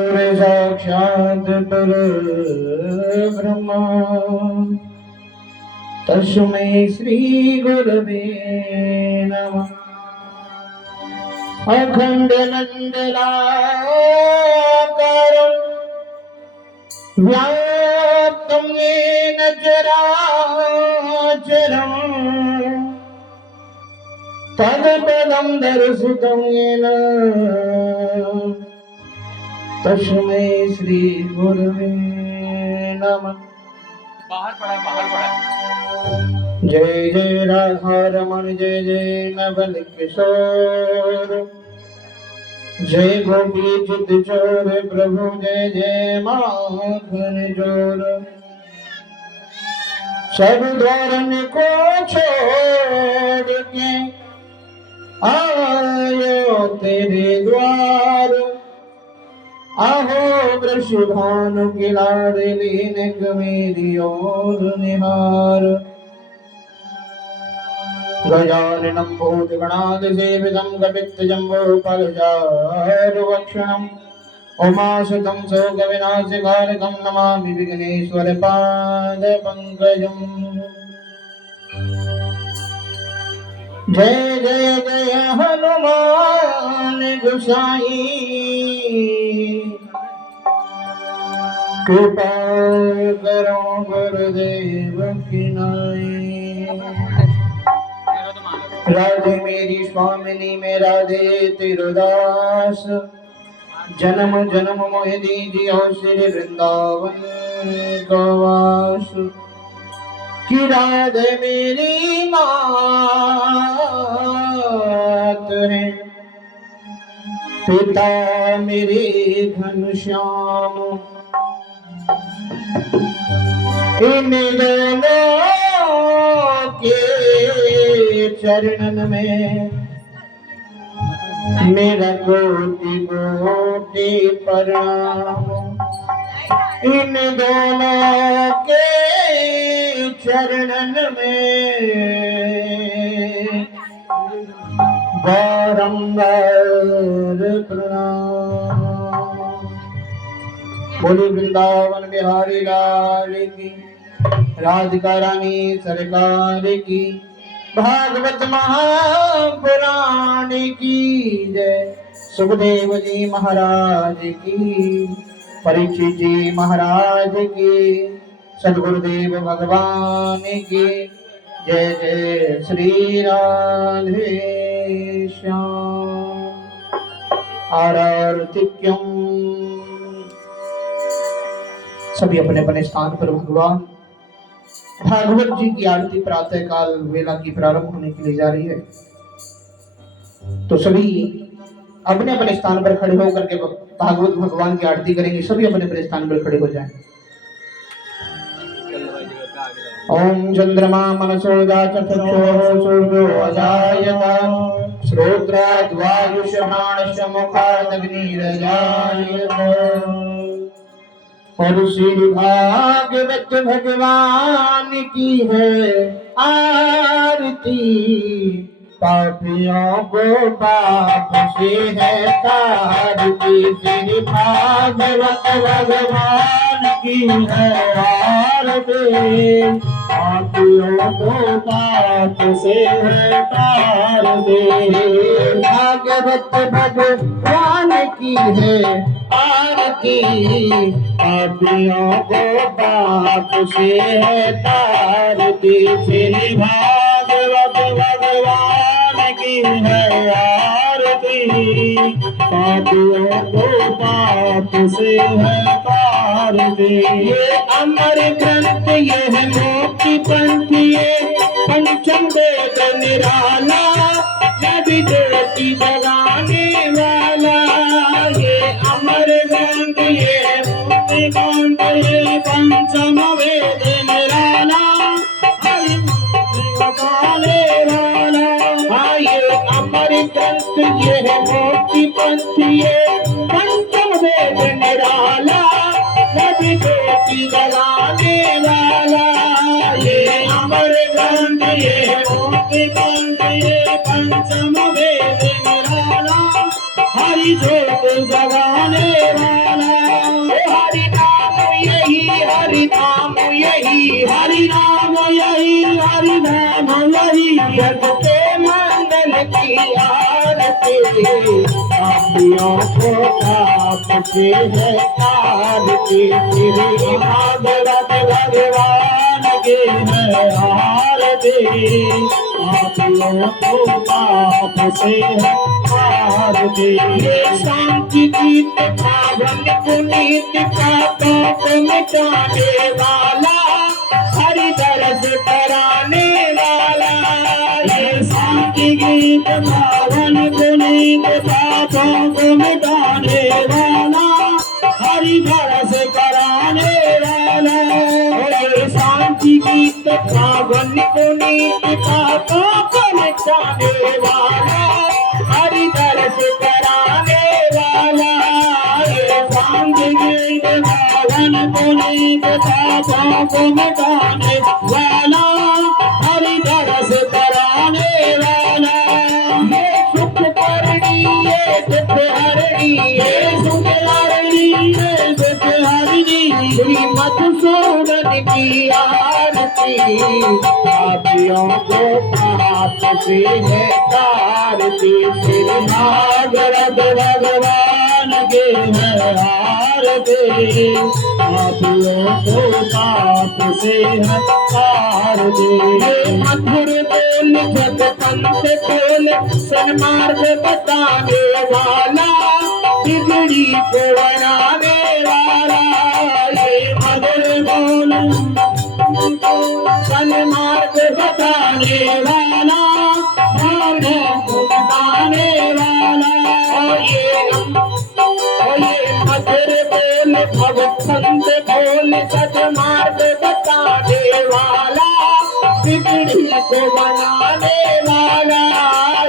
साक्षात् परब्रह्म तस्मै श्री गुरवे नमः। अखण्डमण्डलाकारं व्याप्तं येन चराचरं तत्पदं दर्शितं येन तस्मै श्री गुरवे नमः। बाहर पड़ा। जय जय राधा रमण, जय जय नवल किशोर, जय गोपी चित चोर प्रभु, जय जय माखन जोर। सब द्वारन को छोड़ के आयो तेरे द्वार, आहो वृषभानु की लाडली नेक मेरी ओर निहार। गजाननं भूतगणादिसेवितं कपित्थजम्बूफलचारुभक्षणम् उमासुतं शोकविनाशकारकं नमामि विघ्नेश्वरपादपङ्कजम्। जय जय जय हनुमान गोसाई, कृपा करो गुरुदेव की नाई। राधे मेरी स्वामिनी में राधे तिरुदास, जन्म जन्म मोहि दीजिए श्री वृंदावन का वास। कि राधे मेरी मात है, पिता मेरे घनश्याम, इन दोनों के चरणन में मेरा कोटि कोटि प्रणाम। इन दोनों के चरणन में बारंबार प्रणाम। बोली वृंदावन बिहारी लाल की, राधिका रानी सरकार की, भागवत महापुराण की जय। सुखदेव जी महाराज की, परीक्षित जी महाराज की, सद्गुरुदेव भगवान की जय। जय श्री राधे श्याम। आरतिक्यम। सभी अपने अपने स्थान पर भगवान भागवत जी की आरती प्रातः काल वेला की प्रारंभ होने के लिए जा रही है, तो सभी अपने अपने स्थान पर खड़े होकर के भागवत भगवान की आरती करेंगे। सभी अपने अपने स्थान पर खड़े हो जाएं। ओम चंद्रमा मनसो दाचक्षुषो सूर्यो अजायता, श्रोत्राद्वायुष प्राणश्च मुखादग्निरजायते। और श्री भागवत भगवान की है आरती, पापियों को पाप से है तारती। श्री भागवत भगवान की है आरती, पापियों को पाप से है तारती। भागवत भगवान की है आरती, पापियों को पाप से है तारती। श्री भागवत भगवान की है आरती, पापियों को पाप से है तारती। ये अमर ग्रंथ ये है मोक्ष पंथ, ये पंचम वेद निराला, नबी ज्योति जगाने वाला। ये अमर ग्रंथ ये मुक्ति ग्रंथ ये पंचम वेद निराला, हरि जगाने वाला। ये अमर ग्रंथ ये है मोक्ति पंथ, ये पंचम वेद निराला, नबी ज्योति जगाने वाला। ये अमर ग्रंथ ये है मोक्ति पंथ, ये पंचम वेद निराला, हरि ज्योति जगाने वाला। वही जग के मंगल की आरती पापियों को ताप से है आरती श्री भागवत भगवान के है आरती पापियों को ताप से है आरती ये शांति गीत पावन पुनीत पापों को मिटाने वाला हरि दर्श कराने वाला ये शांति गीत पावन पुनीत पापों को मिटाने वाला हरि दर्श कराने वाला ये शांति गीत पावन पुनीत पापों को मिटाने वाला हरि दर्श कराने वाला ये शांति गीत पावन पुनीत पापों को मिटाने वाला हरि दर्श कराने वाला ये सुख करनी ये दुख हरणी ये सुख हरणी ये दुख हरणी श्री मधुसूदन की आरती पापियों को पाप से है तारती श्री भागवत भगवान के है आरती पापियों को पाप से है तारती मधुर बोल जगपंथ बोल सन्मार्ग बताने वाला बिगड़ी को बनाने वाला ये मधुर बोल सन्मार्ग बताने वाला बताने वाला ये मधुर बोल भगवंत बोल सन्मार्ग बताने वाला बिगड़ी को बनाने वाला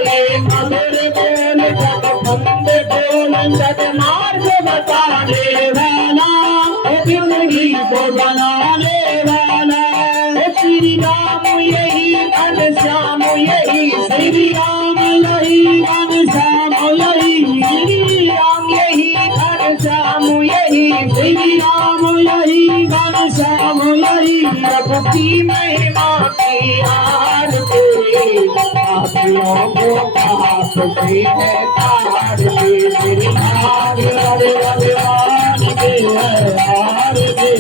ये मधुर बोल भगवंत बोल सन्मार्ग बताने वाला बिगड़ी को बनाने वाला श्री राम यही घनश्याम यही श्री राम यही घनश्याम यही श्री राम यही घनश्याम यही श्री राम यही घनश्याम यही प्रभु की महिमा की आरती पापियों को पाप से है तारती श्री भगवान के है आरती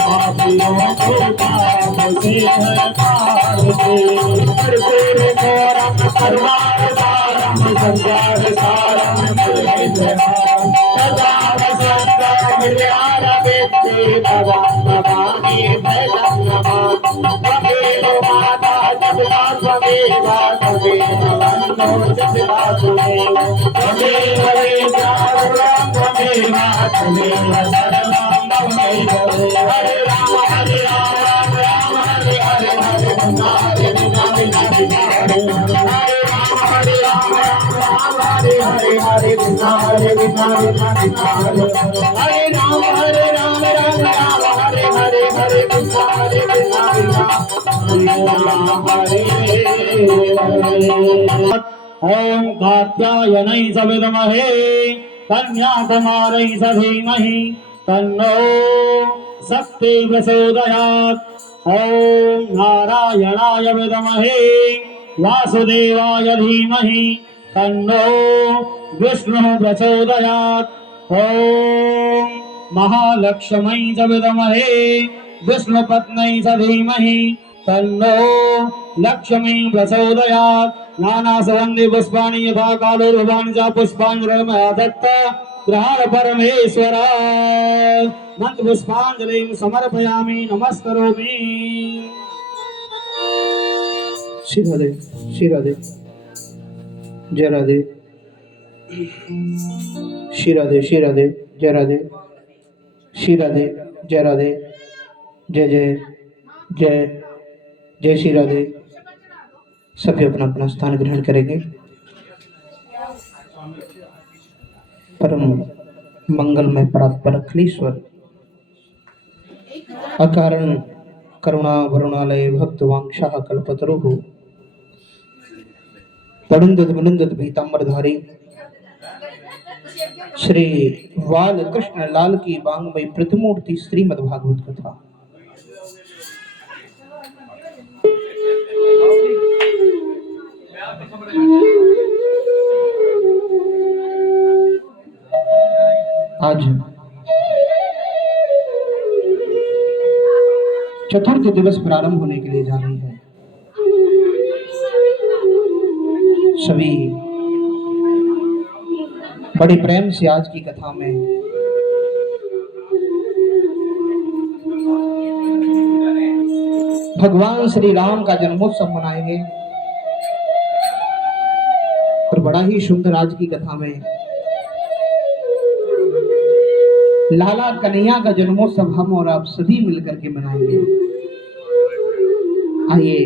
पापियों को पाप से है तारती कर्पूर गौरम सर्वार सारम संसार सारम सदा वसंतम हृदयारविंदे भवानी भजन नमः माता जगदा स्वमेव त्वमेव वन्दो जगदा त्वमेव त्वमेव वेदारुणं त्वमेव त्वमेव शरणं त्वमेव हरे राम राम राम हरे हरे हरे हरे हरे हरे राम हरे हरे हरे कृष्ण हरे कृष्ण हरे राम राम राम हरे हरे हरे कृष्ण हरे कृष्ण हरे हरे ओम कात्यायनै सविद्महे कन्याकुमारै धीमहि तन्नो शक्ति प्रचोदयात् ओम नारायणाय विद्महे वासुदेवाय धीमहि तन्नो विष्णुः प्रचोदयात् ओम महालक्ष्मै च विद्महे विष्णुपत्न्यै च धीमहि तन्नो लक्ष्मी प्रचोदयात् नानासुगन्धि पुष्पाणि यथा कालोर्भवानि च पुष्पाञ्जलिर्मया दत्त ग्रहण परमेश्वर मंत्र पुष्पाञ्जलिं समर्पयामि नमस्करोमि श्री राधे श्री राधे जय राधे श्री राधे श्री राधे जय राधे श्री राधे जय राधे जय जय जय जय श्री राधे। सभी अपना अपना स्थान ग्रहण करेंगे। परम मंगलमय परात्पर अखिलेश्वर अकारण करुणा वरुणालय भक्तवांक्षाः कल्पतरुः पडुन्दत विनन्दत पीताम्बरधारी श्री बाल कृष्ण लाल की वांग्मय प्रतिमूर्ति श्रीमद् भागवत कथा आज चतुर्थ दिवस प्रारंभ होने के लिए जा रही है। सभी बड़े प्रेम से आज की कथा में भगवान श्री राम का जन्मोत्सव मनाएंगे और बड़ा ही सुंदर आज की कथा में लाला कन्हैया का जन्मोत्सव हम और आप सभी मिलकर के मनाएंगे। आइए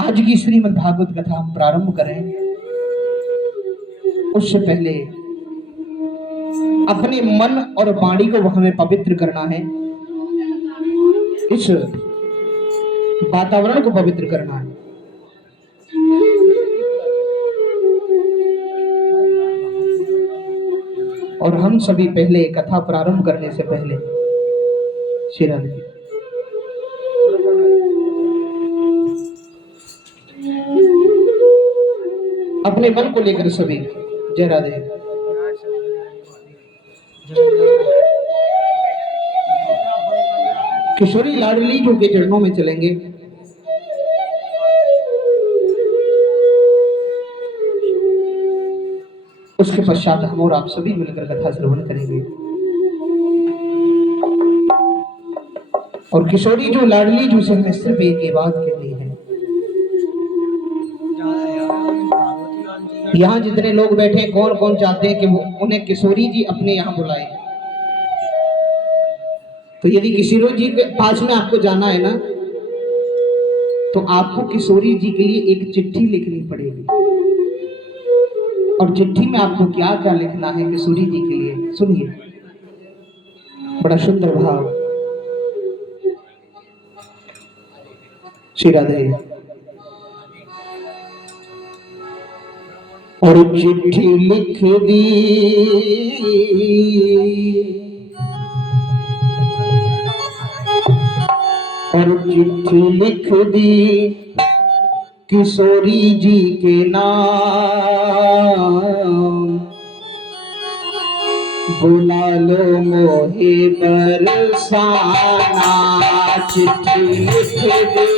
आज की श्रीमद् भागवत कथा हम प्रारंभ करें। उससे पहले अपने मन और वाणी को हमें पवित्र करना है, इस वातावरण को पवित्र करना है। और हम सभी पहले कथा प्रारंभ करने से पहले शिरा दे अपने मन को लेकर सभी जय राधे। किशोरी लाडली जो के चरणों में चलेंगे। उसके पश्चात हम और आप सभी मिलकर कथा श्रवण करेंगे। और किशोरी जो लाडली जो से हमें सिर्फ एक ही बात कहनी है। यहाँ जितने लोग बैठे कौन कौन चाहते हैं कि वो उन्हें किशोरी जी अपने यहाँ बुलाए। तो यदि किशोरी जी के पास में आपको जाना है ना, तो आपको किशोरी जी के लिए एक चिट्ठी लिखनी पड़ेगी। और चिट्ठी में आपको क्या क्या लिखना है किशोरी जी के लिए, सुनिए। बड़ा सुंदर भाव। श्री राधे। और चिट्ठी लिख दी और चिट्ठी लिख दी किशोरी जी के नाम। बुला लो मोहे बरसाना। चिट्ठी लिख दी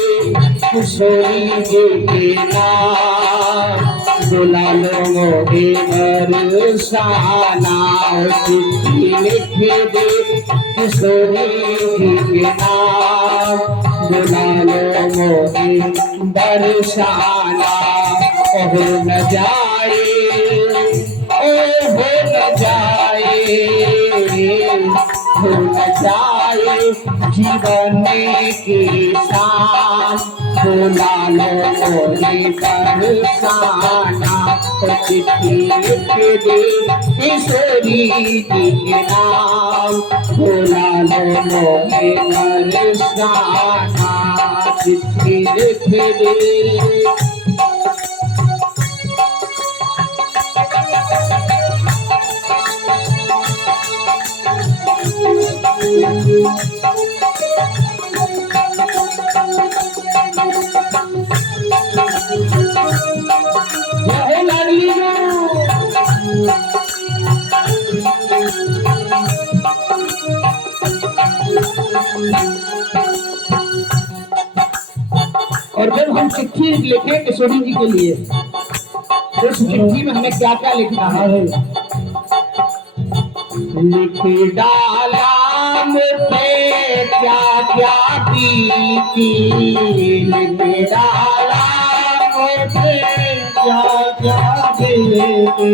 किशोरी जी के नाम। बुला लो मोहे बरसाना। चिट्ठी लिख दे किशोरी जी के नाम। बुला लो मोहे बरसाना। हो न जाए, हो न जाए, हो न जाए जीवन की शान। बुला लो मोहे बरसाना। चिट्ठी लिख दे किशोरी जी के नाम। बुला लो मोहे बरसाना। चिट्ठी लिख दे। और जब हम चिट्ठी लिखे किशोरी जी के लिए, तो उस चिट्ठी में हमें क्या क्या लिखना है? लिख डाला मुझे क्या क्या बीती। लिख डाला मुझे क्या क्या बीती।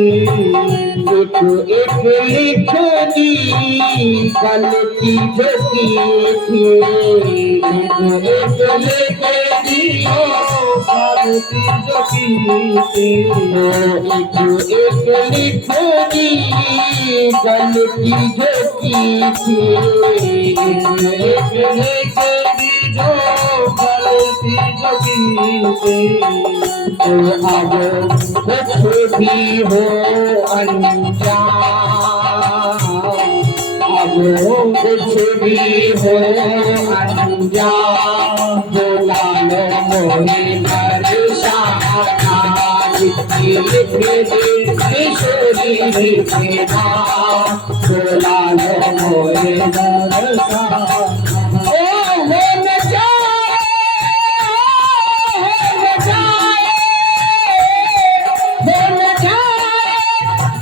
एक लिख दी गलती जो की थी। एक लिख दी गलती जो की थी। एक लिख दी गलती जो की थी। एक लिख दी जो गलती जो की थी। तो अब कुछ भी हो अनजान, अब कुछ भी हो अनजान बुला लो मोहे बरसाना जितनी लिखे किशोरी लिखेना बुला लो मोहे बरसाना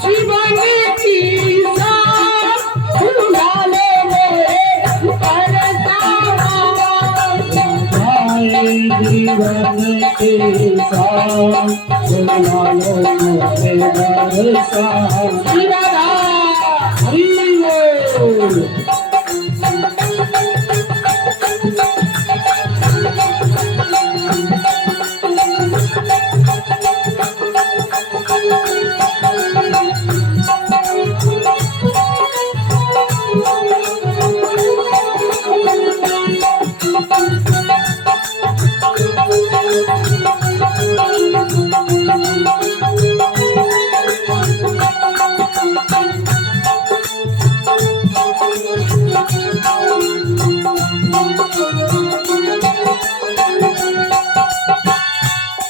जीवन के साथ बुला लो मोहे बरसाना हरि बोल।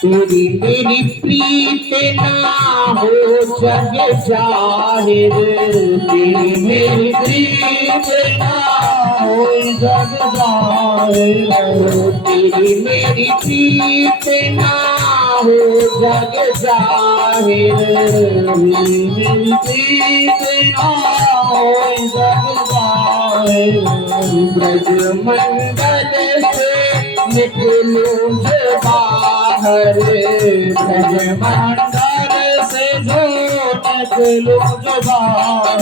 तेरी मेरी प्रीत ना हो जग जाहिर तेरी मेरी प्रीत ना हो जग जाहिर तेरी मेरी प्रीत ना हो जग जाहिर मेरी प्रीत ना हो जग जाहिर ब्रज मंडल से निकलूं बाहर ब्रज मंडल से जो निकलूं बाहर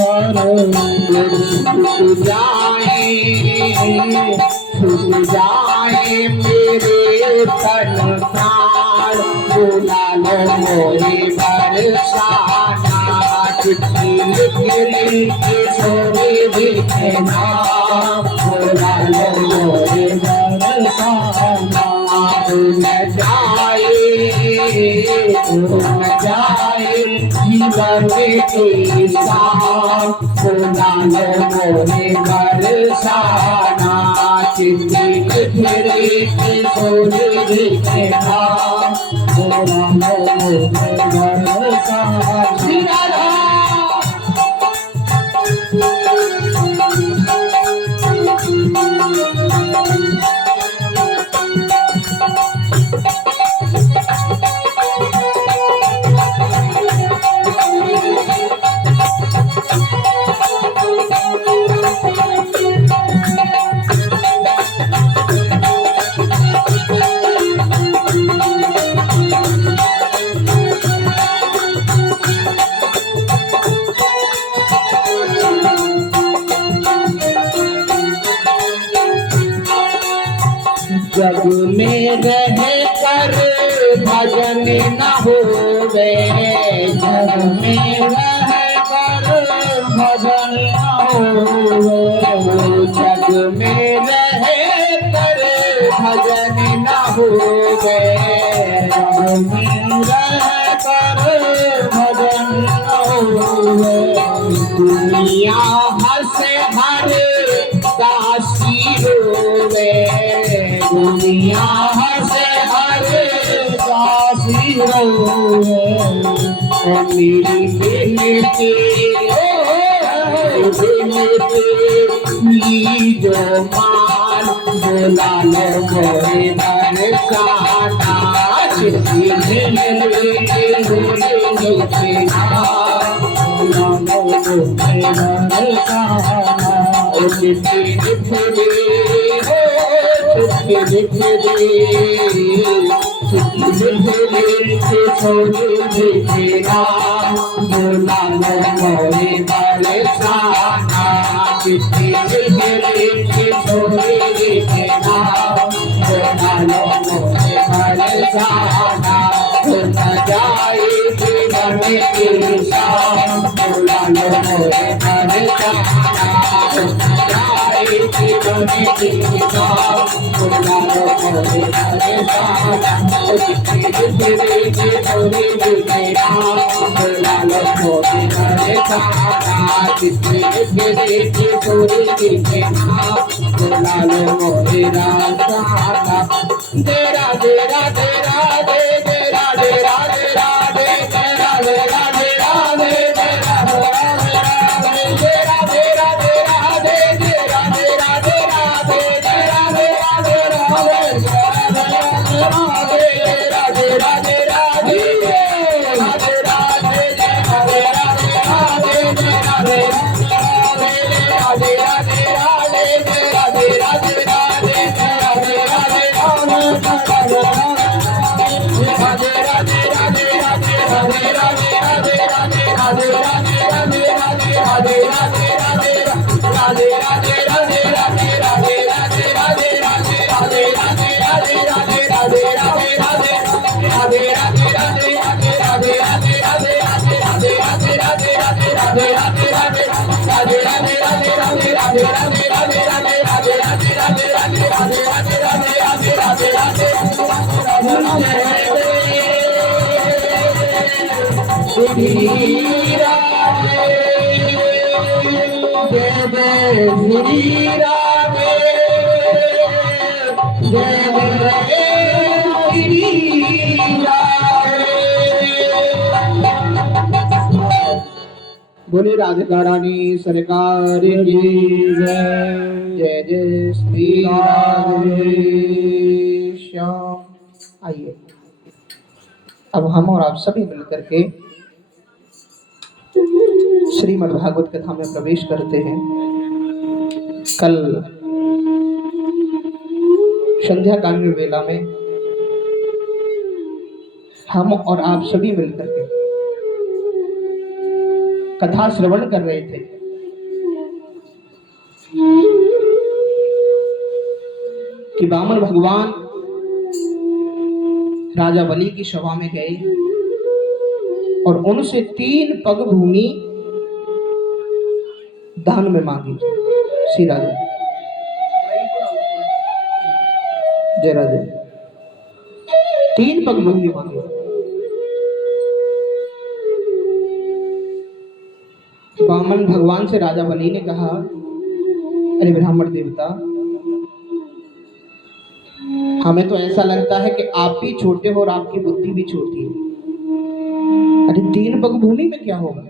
छूट जाए मेरे तन प्राण बुला लो मोहे बरसाना चिट्ठी लिखने किशोरी लिखना बुला लो मोहे बरसाना न जाए जीवन के साथ बुला लो मोहे बरसाना चिट्ठी लिखने किशोरी लिखना बुला लो मोहे बरसाना। जग में रह कर भजन न होवे जग में रह कर भजन न होवे जग में रह कर भजन न होवे जग में रह कर भजन न होवे दुनिया हंसे हर दासी रोवे दुनिया हंसे हरे दासी रोवे मेरी बिनती जो मान बुला लो मोहे बरसाना चिट्ठी लिखना बुला लो मोहे बरसाना चिट्ठी किशोरी लिखना बुला लो मोहे बरसाना चिट्ठी लिखने किशोरी लिखना बुला लो मोहे बरसाना न जाए जीवन के साथ बुला लो मोहे बोले राधिका रानी सरकार की जय जय श्री राधे श्याम। आइए अब हम और आप सभी मिलकर के श्रीमद् भागवत कथा में प्रवेश करते हैं। कल संध्या कालीन वेला में हम और आप सभी मिलकर के कथा श्रवण कर रहे थे। कि वामन भगवान राजा बलि की सभा में गए और उनसे 3 पग भूमि दान में मांगी। श्री राधे जय राधे। 3 पग भूमि मांगी। वामन भगवान से राजा बलि ने कहा, अरे ब्राह्मण देवता, हमें तो ऐसा लगता है कि आप भी छोटे हो और आपकी बुद्धि भी छोटी है। अरे 3 पग भूमि में क्या होगा?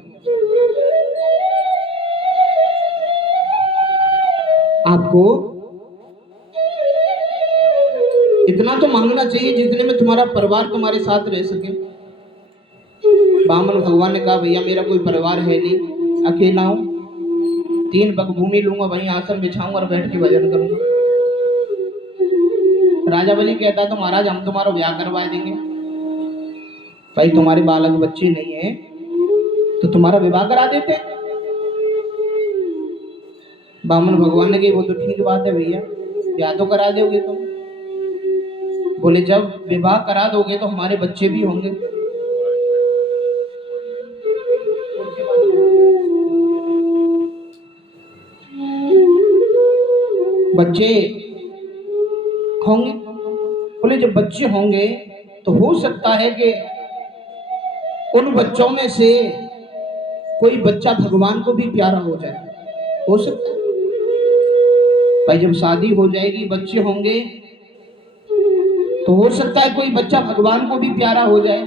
आपको इतना तो मांगना चाहिए जितने में तुम्हारा परिवार तुम्हारे साथ रह सके। वामन भगवान ने कहा, भैया मेरा कोई परिवार है नहीं, अकेला हूं। 3 पग भूमि लूंगा, वहीं आसन बिछाऊंगा और बैठ के भजन करूंगा। राजा बलि कहता, तो महाराज हम तुम्हारा ब्याह करवा देंगे। भाई तुम्हारे बालक बच्चे नहीं है तो तुम्हारा विवाह करा देते। वामन भगवान ने कही, वो तो ठीक बात है भैया, ब्याह तो करा दोगे तुम। बोले जब विवाह करा दोगे तो हमारे बच्चे भी होंगे। बच्चे होंगे। बोले जब बच्चे होंगे तो हो सकता है कि उन बच्चों में से कोई बच्चा भगवान को भी प्यारा हो जाए। हो सकता है भाई, जब शादी हो जाएगी, बच्चे होंगे, तो हो सकता है कोई बच्चा भगवान को भी प्यारा हो जाए।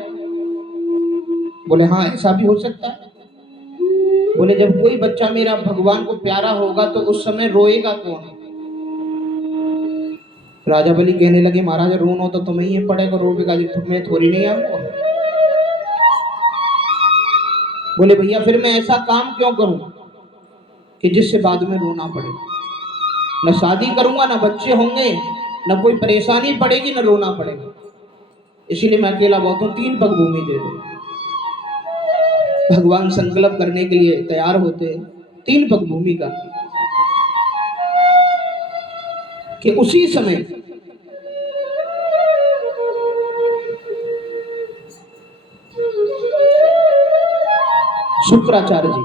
बोले हाँ, ऐसा भी हो सकता है। बोले जब कोई बच्चा मेरा भगवान को प्यारा होगा तो उस समय रोएगा कौन? राजा बलि कहने लगे, महाराज रोना तो तुम्हें ही पड़ेगा, रोएगा जी तुम्हें थोड़ी नहीं आपको। बोले भैया फिर मैं ऐसा काम क्यों करूं कि जिससे बाद में रोना पड़े? न शादी करूंगा, न बच्चे होंगे, न कोई परेशानी पड़ेगी, न रोना पड़ेगा। इसीलिए मैं अकेला बहुत हूं, 3 पग भूमि दे दो। भगवान संकल्प करने के लिए तैयार होते हैं 3 पग भूमि का। कि उसी समय शुक्राचार्य जी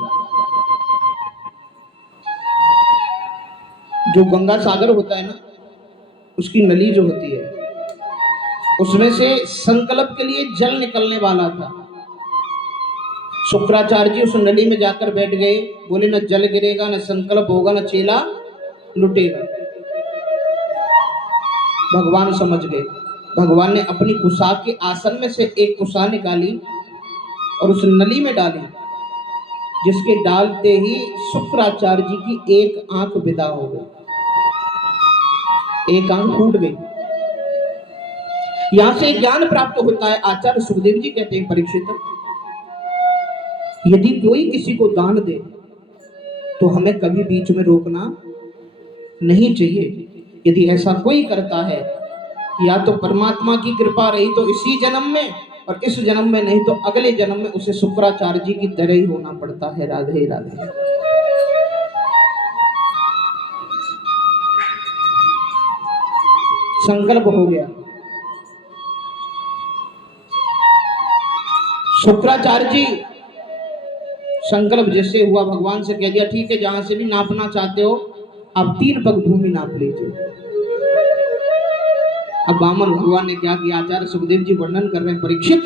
जो गंगा सागर होता है ना, उसकी नली जो होती है, उसमें से संकल्प के लिए जल निकलने वाला था। शुक्राचार्य जी उस नली में जाकर बैठ गए, बोले न जल गिरेगा, न संकल्प होगा, न चेला लुटेगा। भगवान समझ गए। भगवान ने अपनी कुशा के आसन में से एक कुशा निकाली और उस नली में डाली, जिसके डालते ही शुक्राचार्य जी की एक आंख विदा हो गई, एक आंख फूट गई। यहां से ज्ञान प्राप्त होता है। आचार्य सुखदेव जी कहते हैं, परीक्षित, यदि कोई किसी को दान दे तो हमें कभी बीच में रोकना नहीं चाहिए। यदि ऐसा कोई करता है, या तो परमात्मा की कृपा रही तो इसी जन्म में, और इस जन्म में नहीं तो अगले जन्म में उसे शुक्राचार्य जी की तरह ही होना पड़ता है। राधे राधे। संकल्प हो गया। शुक्राचार्य जी संकल्प जैसे हुआ, भगवान से कह दिया, ठीक है, जहां से भी नापना चाहते हो आप 3 पग भूमि नाप लीजिए। अब वामन भगवान ने क्या किया, आचार्य सुखदेव जी वर्णन कर रहे हैं, परीक्षित,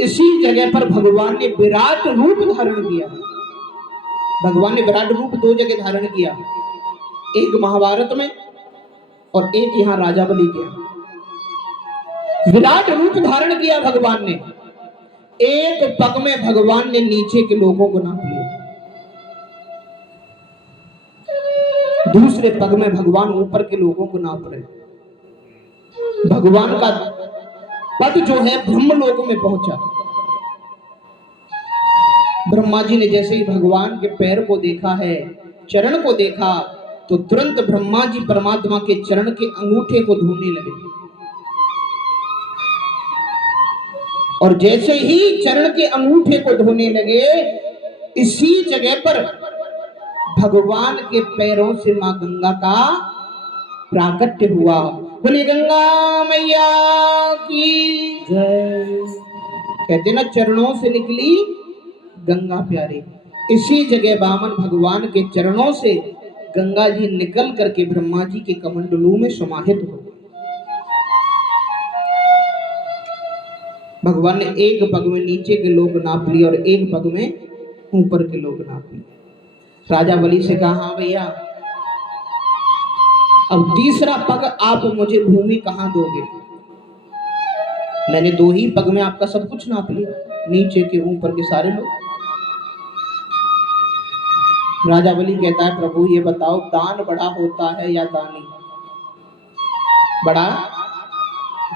इसी जगह पर भगवान ने विराट रूप धारण किया। भगवान ने विराट रूप 2 जगह धारण किया, एक महाभारत में और एक यहाँ राजा बलि के। विराट रूप धारण किया भगवान ने। एक पग में भगवान ने नीचे के लोगों को नाप लिया, दूसरे पग में भगवान ऊपर के लोगों को नाप रहे। भगवान का पद जो है ब्रह्मलोक में पहुंचा। ब्रह्मा जी ने जैसे ही भगवान के पैर को देखा है, चरण को देखा, तो तुरंत ब्रह्मा जी परमात्मा के चरण के अंगूठे को धोने लगे। और जैसे ही चरण के अंगूठे को धोने लगे, इसी जगह पर भगवान के पैरों से मां गंगा का प्राकट्य हुआ। बोले गंगा मैया की जय। कहते ना, चरणों से निकली गंगा प्यारी। इसी जगह वामन भगवान के चरणों से गंगा जी निकल करके ब्रह्मा जी के कमंडलू में समाहित हो। भगवान ने एक पग में नीचे के लोग नाप लिए और एक पग में ऊपर के लोग नाप लिए। राजा बलि से कहा, हाँ भैया, अब तीसरा पग आप मुझे भूमि कहां दोगे? मैंने 2 ही पग में आपका सब कुछ नाप लिया, नीचे के ऊपर के सारे लोग। राजा बलि कहता है, प्रभु ये बताओ, दान बड़ा होता है या दानी? बड़ा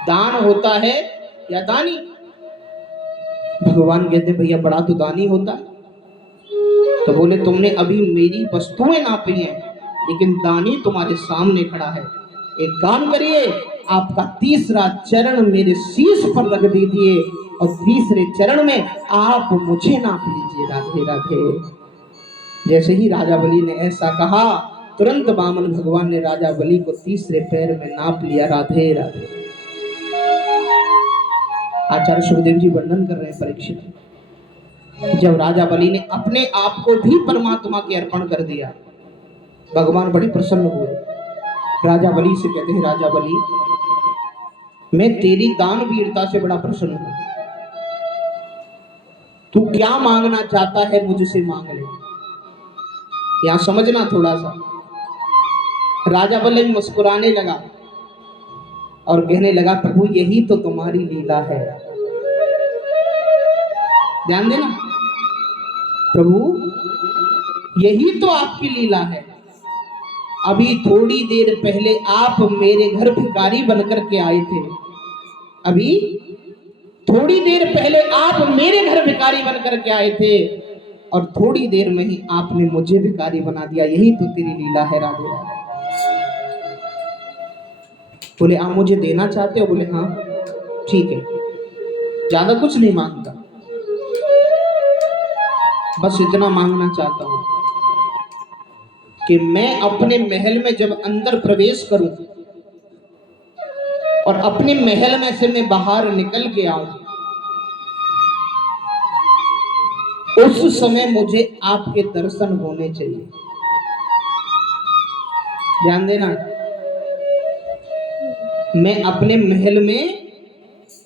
दान होता है या दानी? भगवान कहते, भैया बड़ा तो दानी होता है। तो बोले, तुमने अभी मेरी वस्तुएं नापी हैं, लेकिन दानी तुम्हारे सामने खड़ा है। एक काम करिए, आपका तीसरा चरण मेरे शीश पर रख दीजिए और तीसरे चरण में आप मुझे नाप लीजिए। राधे राधे। जैसे ही राजा बलि ने ऐसा कहा, तुरंत वामन भगवान ने राजा बलि को तीसरे पैर में नाप लिया। राधे राधे। आचार्य सुखदेव जी वर्णन कर रहे हैं, परीक्षित, जब राजा बलि ने अपने आप को भी परमात्मा के अर्पण कर दिया, भगवान बड़े प्रसन्न हुए। राजा बलि से कहते हैं, राजा बलि, मैं तेरी दान वीरता से बड़ा प्रसन्न हूं। तू क्या मांगना चाहता है मुझसे मांग ले। यहां समझना थोड़ा सा। राजा बलि मुस्कुराने लगा और कहने लगा, प्रभु यही तो तुम्हारी लीला है। ध्यान देना, प्रभु यही तो आपकी लीला है। अभी थोड़ी देर पहले आप मेरे घर भिखारी बनकर के आए थे। अभी थोड़ी देर पहले आप मेरे घर भिखारी बनकर के आए थे और थोड़ी देर में ही आपने मुझे भिखारी बना दिया। यही तो तेरी लीला है। राधे राधे। बोले, आप मुझे देना चाहते हो? बोले, हाँ ठीक है, ज्यादा कुछ नहीं मांगता, बस इतना मांगना चाहता हूं कि मैं अपने महल में जब अंदर प्रवेश करूं और अपने महल में से मैं बाहर निकल के आऊं, उस समय मुझे आपके दर्शन होने चाहिए। ध्यान देना, मैं अपने महल में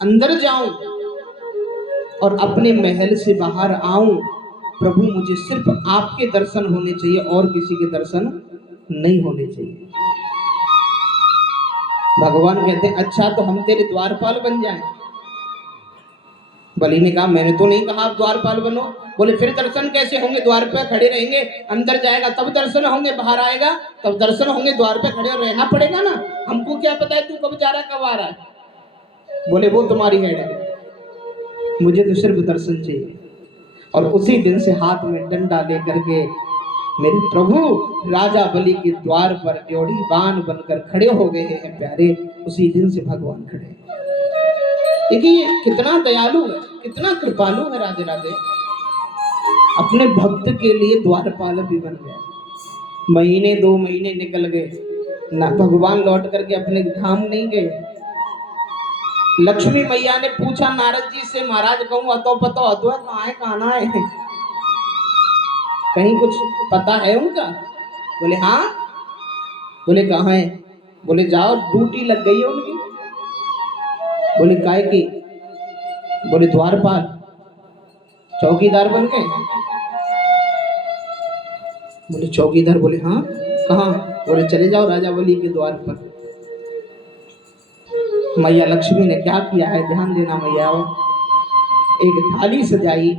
अंदर जाऊं और अपने महल से बाहर आऊं, प्रभु मुझे सिर्फ आपके दर्शन होने चाहिए और किसी के दर्शन नहीं होने चाहिए। भगवान कहते हैं अच्छा तो हम तेरे द्वारपाल बन जाएं। बलि ने कहा मैंने तो नहीं कहा आप द्वारपाल बनो। बोले फिर दर्शन कैसे होंगे, द्वार पे खड़े रहेंगे, अंदर जाएगा तब दर्शन होंगे, बाहर आएगा तब दर्शन होंगे, द्वार पे खड़े रहना पड़ेगा ना, हमको क्या पता है तू कब जा रहा कब आ रहा है। बोले वो तुम्हारी हेड है, मुझे तो सिर्फ दर्शन चाहिए। और उसी दिन से हाथ में डंडा लेकर के मेरे प्रभु राजा बलि के द्वार पर ड्योढ़ी बाण बनकर खड़े हो गए हैं प्यारे। उसी दिन से भगवान खड़े हैं। देखिए कितना दयालु है, कितना कृपालु है राधे राधे। अपने भक्त के लिए द्वारपाल भी बन गया। महीने 2 महीने निकल गए ना, भगवान लौट करके अपने धाम नहीं गए। लक्ष्मी मैया ने पूछा नारद जी से महाराज कहूँ अतो पतो अतो है कहाँ है कहाँ ना है, कहीं कुछ पता है उनका। बोले हाँ। बोले कहाँ है। बोले जाओ ड्यूटी लग गई है उनकी। बोले काय की। बोले द्वारपाल, चौकीदार बन गए। बोले चौकीदार। बोले हाँ कहाँ। बोले चले जाओ राजा बलि के द्वार पर। मैया लक्ष्मी ने क्या किया है ध्यान देना मैया। एक थाली सजाई,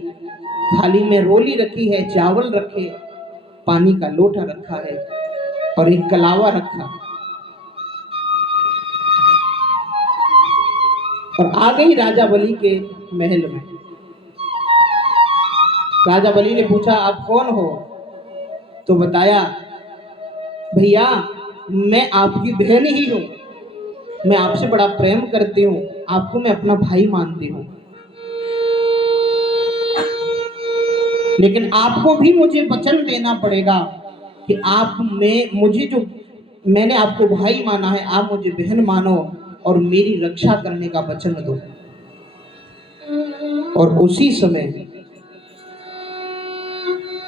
थाली में रोली रखी है, चावल रखे, पानी का लोटा रखा है और एक कलावा रखा और आ गई राजा बलि के महल में। राजा बलि ने पूछा आप कौन हो, तो बताया भैया मैं आपकी बहन ही हूं, मैं आपसे बड़ा प्रेम करती हूँ, आपको मैं अपना भाई मानती हूँ, लेकिन आपको भी मुझे वचन देना पड़ेगा कि आप में मुझे जो मैंने आपको भाई माना है आप मुझे बहन मानो और मेरी रक्षा करने का वचन दो। और उसी समय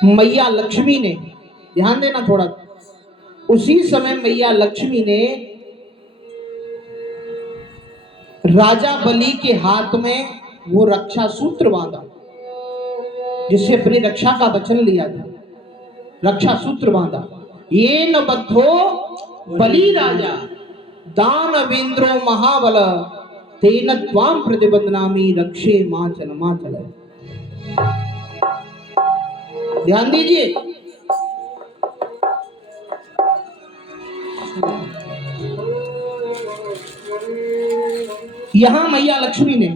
मैया लक्ष्मी ने, ध्यान देना थोड़ा, उसी समय मैया लक्ष्मी ने राजा बलि के हाथ में वो रक्षा सूत्र बांधा जिससे अपनी रक्षा का वचन लिया था। रक्षा सूत्र बांधा, ये न बद्धो बलि राजा दानवेंद्रो महाबल तेन त्वाम प्रतिबंधनामि रक्षे माचल माचल। ध्यान दीजिए, यहां मैया लक्ष्मी ने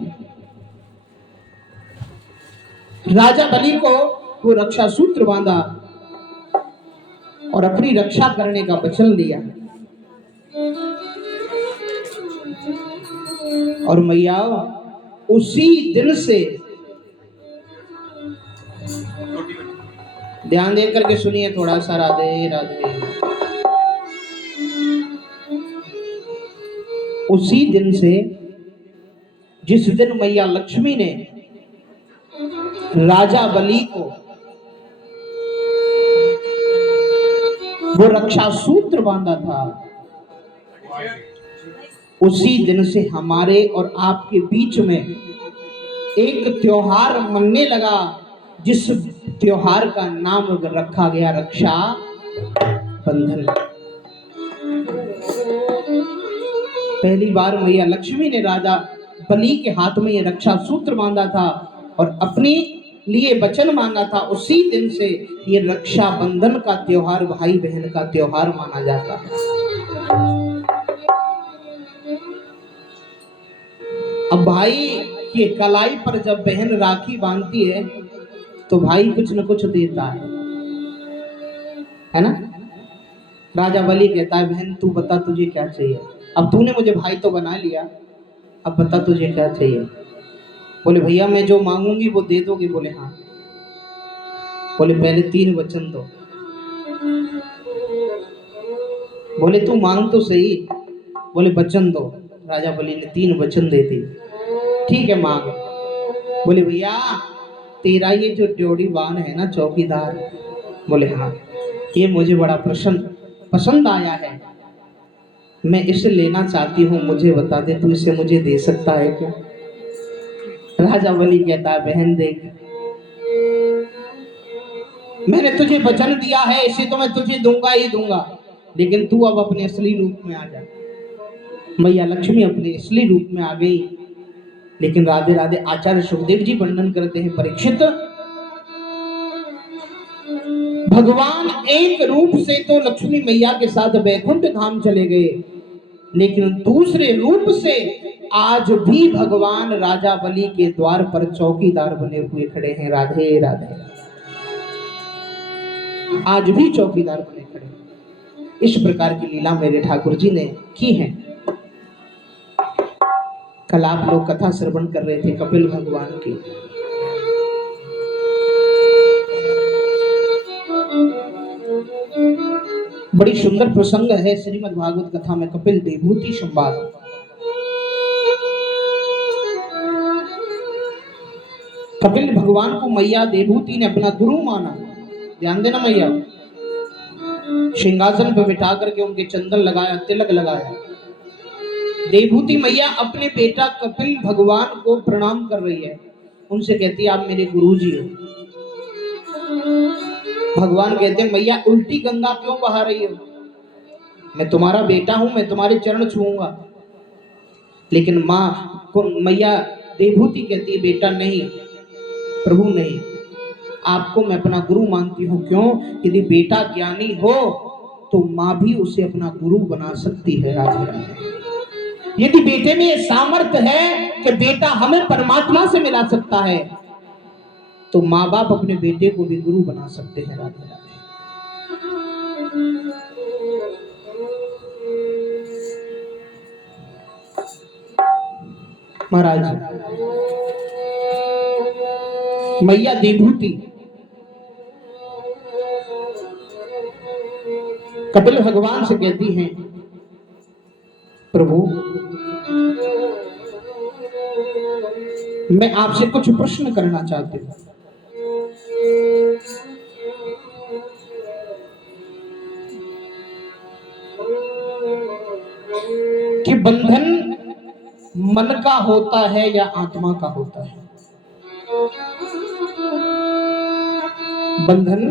राजा बलि को वो रक्षा सूत्र बांधा और अपनी रक्षा करने का वचन लिया। और मैया उसी दिन से, ध्यान दे करके सुनिए थोड़ा सा, राधे राधे। उसी दिन से, जिस दिन मैया लक्ष्मी ने राजा बलि को वो रक्षा सूत्र बांधा था, उसी दिन से हमारे और आपके बीच में एक त्योहार मनने लगा, जिस त्योहार का नाम रखा गया रक्षा बंधन। पहली बार मैया लक्ष्मी ने राजा बलि के हाथ में ये रक्षा सूत्र बांधा था और अपने लिए वचन मांगा था। उसी दिन से ये रक्षा बंधन का त्योहार भाई बहन का त्योहार माना जाता है। अब भाई के कलाई पर जब बहन राखी बांधती है तो भाई कुछ न कुछ देता है ना। राजा बलि कहता है बहन तू बता तुझे क्या चाहिए, अब तूने मुझे भाई तो बना लिया, अब बता तुझे क्या चाहिए। बोले भैया मैं जो मांगूंगी वो दे दोगे। बोले हाँ। बोले पहले 3 वचन दो। बोले तू मांग तो सही। बोले वचन दो। राजा बलि ने 3 वचन दे दिए। ठीक है मांग। बोले भैया तेरा ये जो ड्योढ़ी बाण है ना चौकीदार, बोले हाँ, ये मुझे बड़ा प्रसन्न पसंद आया है, मैं इसे लेना चाहती हूँ, मुझे बता दे, तू इसे मुझे दे सकता है क्या? राजा बलि कहता है, बहन देख, मैंने तुझे वचन दिया है, इसे तो मैं तुझे दूंगा ही दूंगा, लेकिन तू अब अपने असली रूप में आ जा। मैया लक्ष्मी अपने असली रूप में आ गई। लेकिन राधे राधे, आचार्य सुखदेव जी वर्णन करते हैं, परीक्षित, भगवान एक रूप से तो लक्ष्मी मैया के साथ वैकुंठ धाम चले गए, लेकिन दूसरे रूप से आज भी भगवान राजा बलि के द्वार पर चौकीदार बने हुए खड़े हैं। राधे राधे, आज भी चौकीदार बने खड़े हैं। इस प्रकार की लीला मेरे ठाकुर जी ने की है। कल आप लोग कथा श्रवण कर रहे थे कपिल भगवान की। बड़ी सुंदर प्रसंग है श्रीमद् भागवत कथा में, कपिल देवहूति संवाद। कपिल भगवान को मैया देवहूति ने अपना गुरु माना। ध्यान देना, मैया सिंहासन पर बिठा करके उनके चंदन लगाया, तिलक लगाया। देवहूति मैया अपने बेटा कपिल भगवान को प्रणाम कर रही है, उनसे कहती है, आप मेरे गुरुजी हो। भगवान कहते हैं, मैया उल्टी गंगा क्यों बहा रही हो? मैं तुम्हारा बेटा हूं, मैं तुम्हारे चरण छूऊंगा। लेकिन माँ को मैया देवहूति कहती है, बेटा नहीं, प्रभु नहीं, आपको मैं अपना गुरु मानती हूँ। क्यों? यदि बेटा ज्ञानी हो तो माँ भी उसे अपना गुरु बना सकती है। राधे राधे, यदि बेटे में सामर्थ्य है कि बेटा हमें परमात्मा से मिला सकता है, तो माँ बाप अपने बेटे को भी गुरु बना सकते हैं। राधे राधे। महाराज, मैया देवहूति कपिल भगवान से कहती हैं, प्रभु मैं आपसे कुछ प्रश्न करना चाहती हूँ। कि बंधन मन का होता है या आत्मा का होता है? बंधन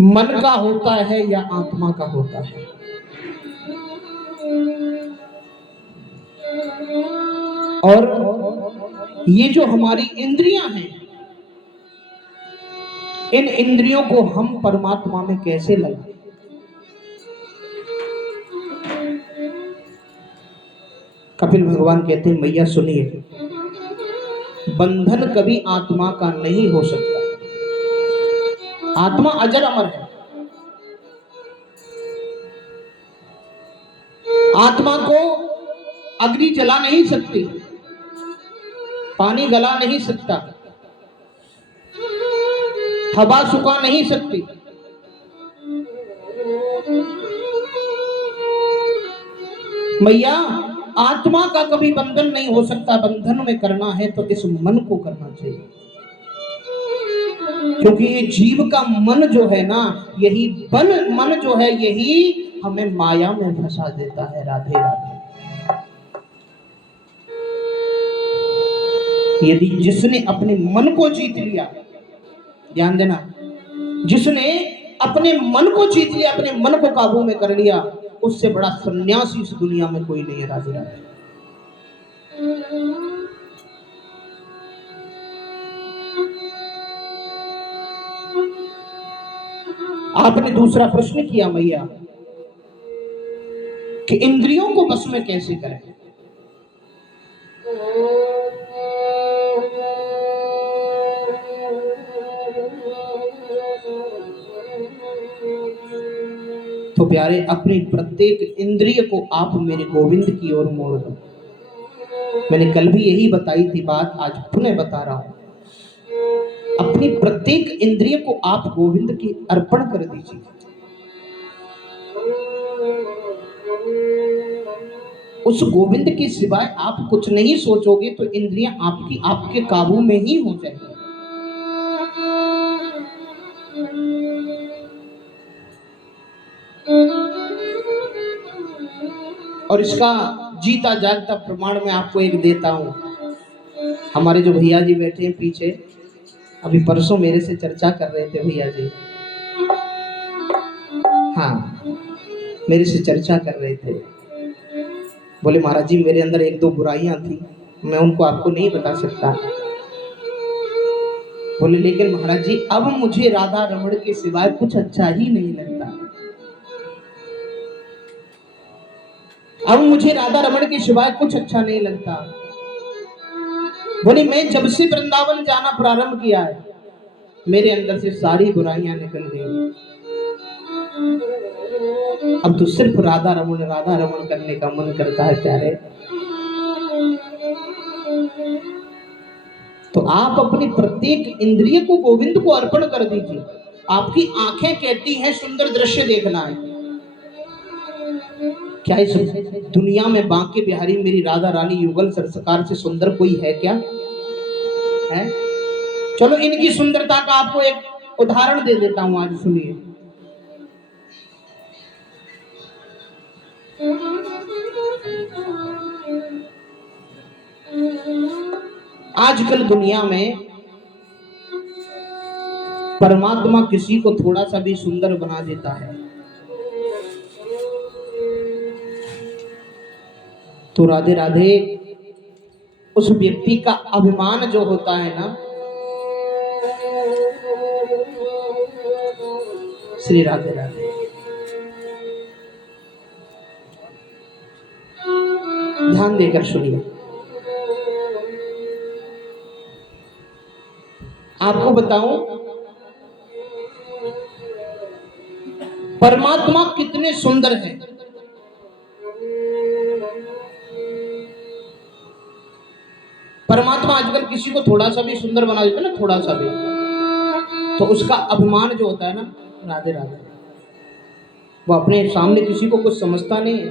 मन का होता है या आत्मा का होता है? और ये जो हमारी इंद्रियां हैं, इन इंद्रियों को हम परमात्मा में कैसे लगाएं? कपिल भगवान कहते हैं, मैया सुनिए, बंधन कभी आत्मा का नहीं हो सकता। आत्मा अजर अमर है। आत्मा को अग्नि जला नहीं सकती, पानी गला नहीं सकता, हवा सुखा नहीं सकती। मैया, आत्मा का कभी बंधन नहीं हो सकता। बंधन में करना है तो इस मन को करना चाहिए, क्योंकि ये जीव का मन जो है ना, यही मन जो है, यही हमें माया में फंसा देता है। राधे राधे। यदि जिसने अपने मन को जीत लिया, ध्यान देना, जिसने अपने मन को जीत लिया, अपने मन को काबू में कर लिया, उससे बड़ा सन्यासी इस दुनिया में कोई नहीं है। राधे राधे। आपने दूसरा प्रश्न किया मैया कि इंद्रियों को बस में कैसे करें। तो प्यारे, अपनी प्रत्येक इंद्रिय को आप मेरे गोविंद की ओर मोड़ दो। मैंने कल भी यही बताई थी बात, आज पुनः बता रहा हूं। अपनी प्रत्येक इंद्रिय को आप गोविंद की अर्पण कर दीजिए। उस गोविंद के सिवाय आप कुछ नहीं सोचोगे तो इंद्रियां आपकी आपके काबू में ही हो जाएंगी। और इसका जीता जागता प्रमाण मैं आपको एक देता हूँ। हमारे जो भैया जी बैठे हैं पीछे, अभी परसों मेरे से चर्चा कर रहे थे भैया जी। हाँ, मेरे से चर्चा कर रहे थे। बोले महाराज जी मेरे अंदर एक दो बुराइयां थी, मैं उनको आपको नहीं बता सकता। बोले लेकिन महाराज जी अब मुझे राधा रमण के सिवाय कुछ अच्छा ही नहीं लगता। अब मुझे राधा रमण के सिवाय कुछ अच्छा नहीं लगता। बोले मैं जब से वृंदावन जाना प्रारंभ किया है, मेरे अंदर से सारी बुराइयां निकल गई। अब तो सिर्फ राधा रमण करने का मन करता है प्यारे। तो आप अपनी प्रत्येक इंद्रिय को गोविंद को अर्पण कर दीजिए। आपकी आंखें कहती हैं सुंदर दृश्य देखना है, क्या इस दुनिया में बांके बिहारी मेरी राधा रानी युगल सरकार से सुंदर कोई है क्या? है? चलो इनकी सुंदरता का आपको एक उदाहरण दे देता हूं, आज सुनिए। आजकल दुनिया में परमात्मा किसी को थोड़ा सा भी सुंदर बना देता है तो राधे राधे उस व्यक्ति का अभिमान जो होता है ना, श्री राधे राधे, ध्यान देकर सुनिए। आपको बताऊं परमात्मा कितने सुंदर हैं। परमात्मा आजकल किसी को थोड़ा सा भी सुंदर बना देता है ना, थोड़ा सा भी, तो उसका अभिमान जो होता है ना, राधे राधे, वो अपने सामने किसी को कुछ समझता नहीं है।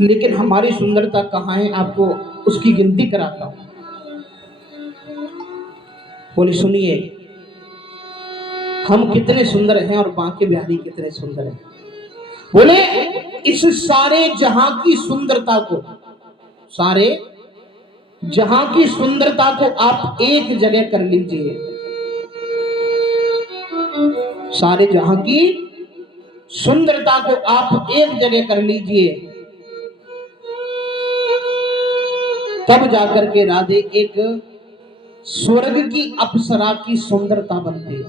लेकिन हमारी सुंदरता कहाँ है, आपको उसकी गिनती कराता हूं। बोले सुनिए, हम कितने सुंदर हैं और बांके बिहारी कितने सुंदर हैं। बोले इस सारे जहां की सुंदरता को, सारे जहां की सुंदरता को आप एक जगह कर लीजिए। सारे जहां की सुंदरता को आप एक जगह कर लीजिए, तब जाकर के राधे एक स्वर्ग की अप्सरा की सुंदरता बनती है।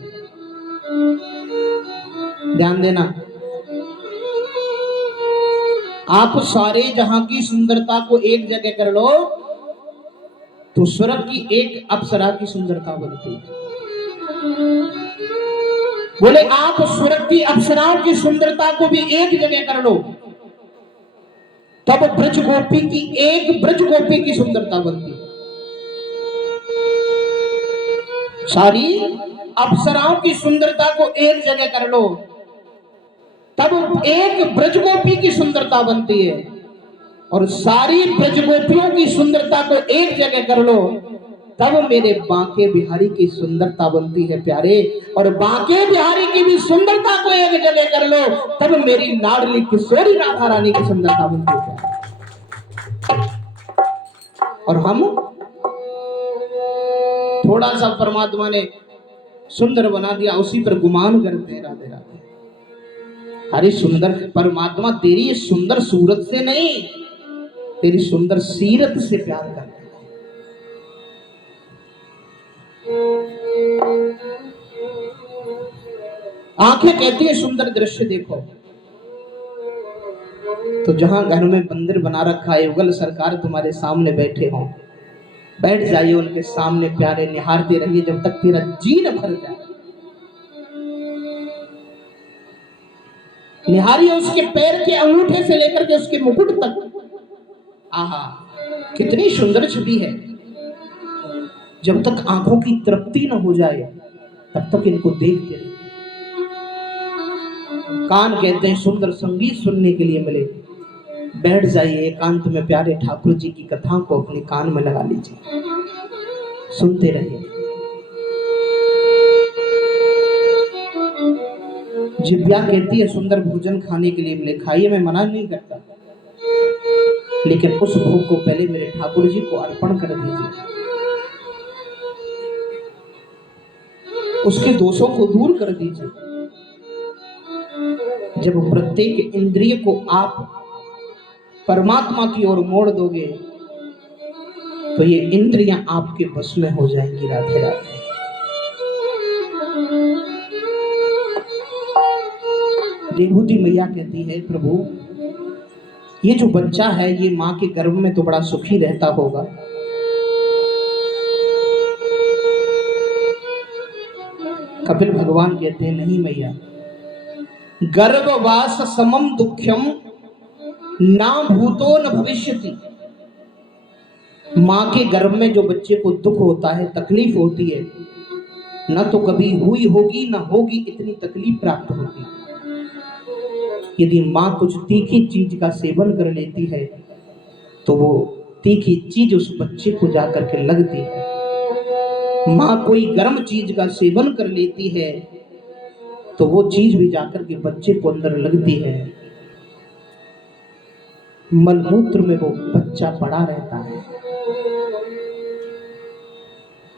ध्यान देना, आप सारे जहां की सुंदरता को एक जगह कर लो तो स्वर्ग की एक अप्सरा की सुंदरता बनती है। बोले आप स्वर्ग की अप्सराओं की सुंदरता को भी एक जगह कर लो, तब ब्रज गोपी की एक ब्रज गोपी की सुंदरता बनती है। सारी अप्सराओं की सुंदरता को एक जगह कर लो, तब एक ब्रज गोपी की सुंदरता बनती है। और सारी ब्रज गोपियों की सुंदरता को एक जगह कर लो, तब मेरे बांके बिहारी की सुंदरता बनती है प्यारे। और बांके बिहारी की भी सुंदरता को एक जगह कर लो, तब मेरी लाडली किशोरी राधा रानी की सुंदरता बनती है। और हम थोड़ा सा परमात्मा ने सुंदर बना दिया, उसी पर गुमान करते हैं राधे राधे। अरे सुंदर परमात्मा तेरी सुंदर सूरत से नहीं, तेरी सुंदर सीरत से प्यार करता है। आंखें कहती है सुंदर दृश्य देखो, तो जहां घर में मंदिर बना रखा है, युगल सरकार तुम्हारे सामने बैठे हो, बैठ जाइए उनके सामने प्यारे, निहारते रहिए जब तक तेरा जी न भर जाए। निहारिए उसके पैर के अंगूठे से लेकर के उसके मुकुट तक। आहा कितनी सुंदर छवि है। जब तक आंखों की तृप्ति न हो जाए तब तक इनको देखते रहिए। कान कहते हैं सुंदर संगीत सुनने के लिए मिले, बैठ जाइए एकांत में प्यारे ठाकुर जी की कथा को अपने कान में लगा लीजिए, सुनते रहिए। जिब्या कहती है सुंदर भोजन खाने के लिए मिले, खाइए, मैं मना नहीं करता, लेकिन उस भोग को पहले मेरे ठाकुर जी को अर्पण कर दीजिए, उसके दोषों को दूर कर दीजिए। जब प्रत्येक इंद्रिय को आप परमात्मा की ओर मोड़ दोगे तो ये इंद्रियां आपके बस में हो जाएंगी। राधे राधे। विभूति मैया कहती है प्रभु ये जो बच्चा है ये माँ के गर्भ में तो बड़ा सुखी रहता होगा, कपिल भगवान कहते हैं नहीं मैया, गर्भवास समम दुख्यम ना भूतो न भविष्यति। माँ के गर्भ में जो बच्चे को दुख होता है, तकलीफ होती है, न तो कभी हुई होगी न होगी इतनी तकलीफ प्राप्त होगी। यदि माँ कुछ तीखी चीज का सेवन कर लेती है तो वो तीखी चीज उस बच्चे को जाकर के लगती है। माँ कोई गर्म चीज का सेवन कर लेती है तो वो चीज भी जाकर के बच्चे को अंदर लगती है। मलमूत्र में वो बच्चा पड़ा रहता है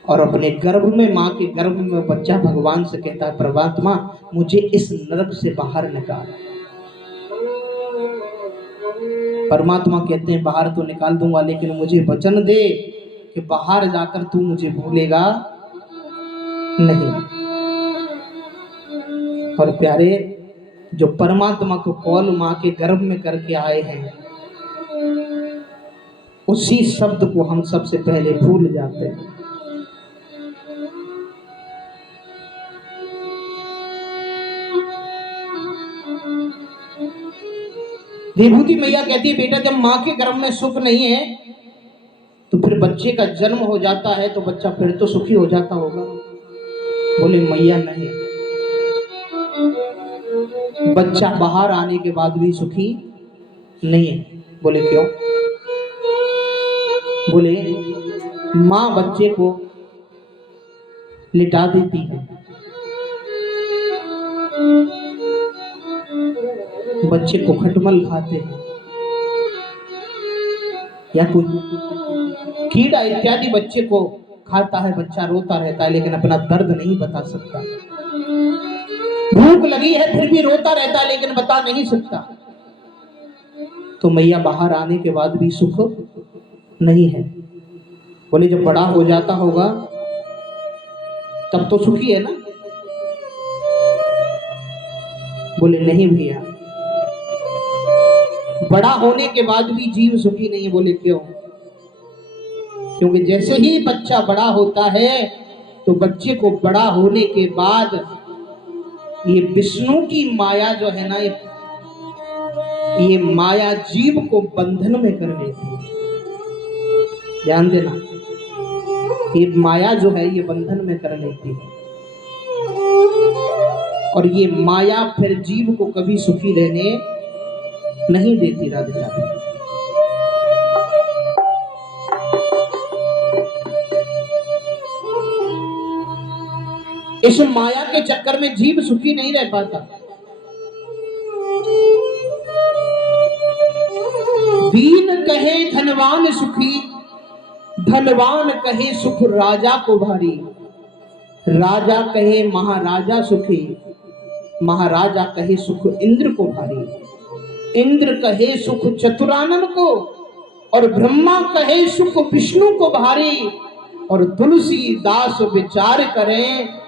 और अपने गर्भ में, माँ के गर्भ में बच्चा भगवान से कहता है परमात्मा मुझे इस नरक से बाहर निकाल। परमात्मा कहते हैं बाहर तो निकाल दूंगा लेकिन मुझे वचन दे कि बाहर जाकर तू मुझे भूलेगा नहीं। और प्यारे जो परमात्मा को कॉल माँ के गर्भ में करके आए हैं उसी शब्द को हम सबसे पहले भूल जाते हैं। विभूति मैया कहती है बेटा जब माँ के गर्भ में सुख नहीं है तो फिर बच्चे का जन्म हो जाता है तो बच्चा फिर तो सुखी हो जाता होगा। बोले मैया नहीं, बच्चा बाहर आने के बाद भी सुखी नहीं है। बोले क्यों? बोले माँ बच्चे को लिटा देती है, बच्चे को खटमल खाते हैं या कोई कीड़ा इत्यादि बच्चे को खाता है, बच्चा रोता रहता है लेकिन अपना दर्द नहीं बता सकता। भूख लगी है फिर भी रोता रहता है लेकिन बता नहीं सकता। तो मैया बाहर आने के बाद भी सुख नहीं है। बोले जब बड़ा हो जाता होगा तब तो सुखी है ना? बोले नहीं भैया, बड़ा होने के बाद भी जीव सुखी नहीं है। बोले क्यों? क्योंकि जैसे ही बच्चा बड़ा होता है तो बच्चे को बड़ा होने के बाद ये विष्णु की माया जो है ना, ये माया जीव को बंधन में कर लेती है। ध्यान देना, ये माया जो है ये बंधन में कर लेती है और ये माया फिर जीव को कभी सुखी रहने नहीं देती। राधे राधे। इस माया के चक्कर में जीव सुखी नहीं रह पाता। दीन कहे धनवान सुखी, धनवान कहे सुख राजा को भारी, राजा कहे महाराजा सुखी, महाराजा कहे सुख इंद्र को भारी, इंद्र कहे सुख चतुरानन को और ब्रह्मा कहे सुख विष्णु को भारी। और तुलसीदास विचार करें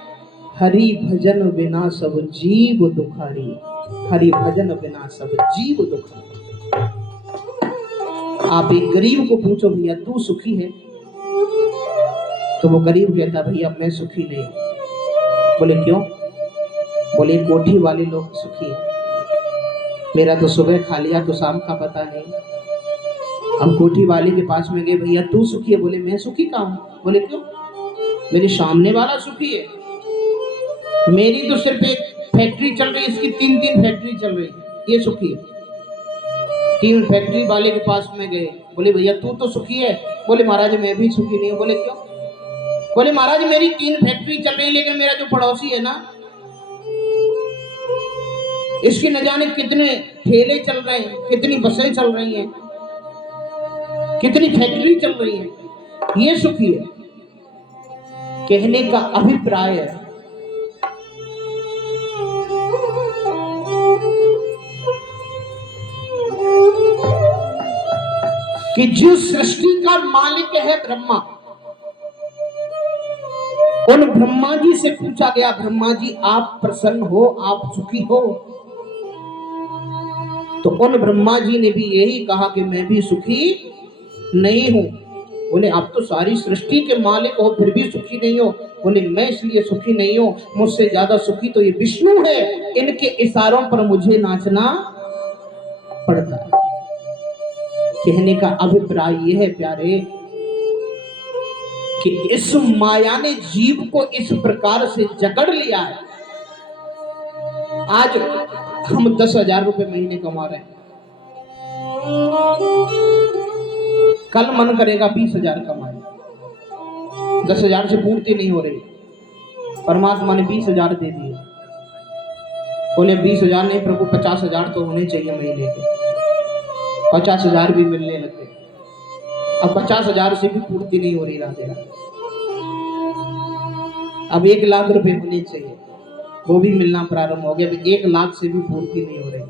हरि भजन बिना सब जीव दुखारी, हरि भजन बिना सब जीव दुखारी। आप एक गरीब को पूछो भैया तू सुखी है, तो वो गरीब कहता भैया मैं सुखी नहीं। बोले क्यों? बोले कोठी वाले लोग सुखी है, मेरा तो सुबह खा लिया तो शाम का पता नहीं। हम कोठी वाले के पास में गए, भैया तू सुखी है? बोले मैं सुखी कहाँ हूँ। बोले क्यों? मेरे सामने वाला सुखी है, मेरी तो सिर्फ एक फैक्ट्री चल रही है, इसकी 3 फैक्ट्री चल रही है, ये सुखी है। 3 फैक्ट्री वाले के पास में गए, बोले भैया तू तो सुखी है? बोले महाराज मैं भी सुखी नहीं हूँ। बोले क्यों? बोले महाराज मेरी 3 फैक्ट्री चल रही है लेकिन मेरा जो पड़ोसी है ना इसकी न जाने कितने ठेले चल रहे हैं, कितनी बसें चल रही हैं, कितनी फैक्ट्री चल रही हैं, ये सुखी है। कहने का अभिप्राय है कि जो सृष्टि का मालिक है ब्रह्मा, उन ब्रह्मा जी से पूछा गया, ब्रह्मा जी आप प्रसन्न हो, आप सुखी हो? तो उन ब्रह्मा जी ने भी यही कहा कि मैं भी सुखी नहीं हूं। बोले आप तो सारी सृष्टि के मालिक हो फिर भी सुखी नहीं हो? बोले मैं इसलिए सुखी नहीं हूं, मुझसे ज्यादा सुखी तो ये विष्णु है, इनके इशारों पर मुझे नाचना पड़ता है। कहने का अभिप्राय यह है प्यारे कि इस माया ने जीव को इस प्रकार से जकड़ लिया है। आज हम 10,000 रुपए महीने कमा रहे हैं, कल मन करेगा 20,000 कमाए। 10,000 से पूर्ति नहीं हो रही, परमात्मा ने 20,000 दे दिए। बोले 20,000 नहीं प्रभु 50,000 तो होने चाहिए महीने के। 50,000 भी मिलने लग गए। अब 50,000 से भी पूर्ति नहीं हो रही राधे राधे। अब 1 लाख रुपए होने चाहिए, वो भी मिलना प्रारंभ हो गया। अभी 1 लाख से भी पूर्ति नहीं हो रही।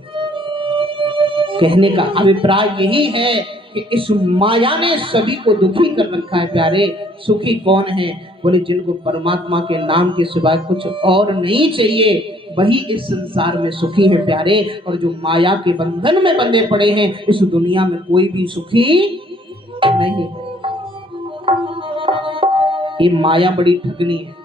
कहने का अभिप्राय यही है कि इस माया ने सभी को दुखी कर रखा है प्यारे। सुखी कौन है? बोले जिनको परमात्मा के नाम के सिवाय कुछ और नहीं चाहिए, वही इस संसार में सुखी है प्यारे। और जो माया के बंधन में बंधे पड़े हैं, इस दुनिया में कोई भी सुखी नहीं। ये माया बड़ी ठगनी है।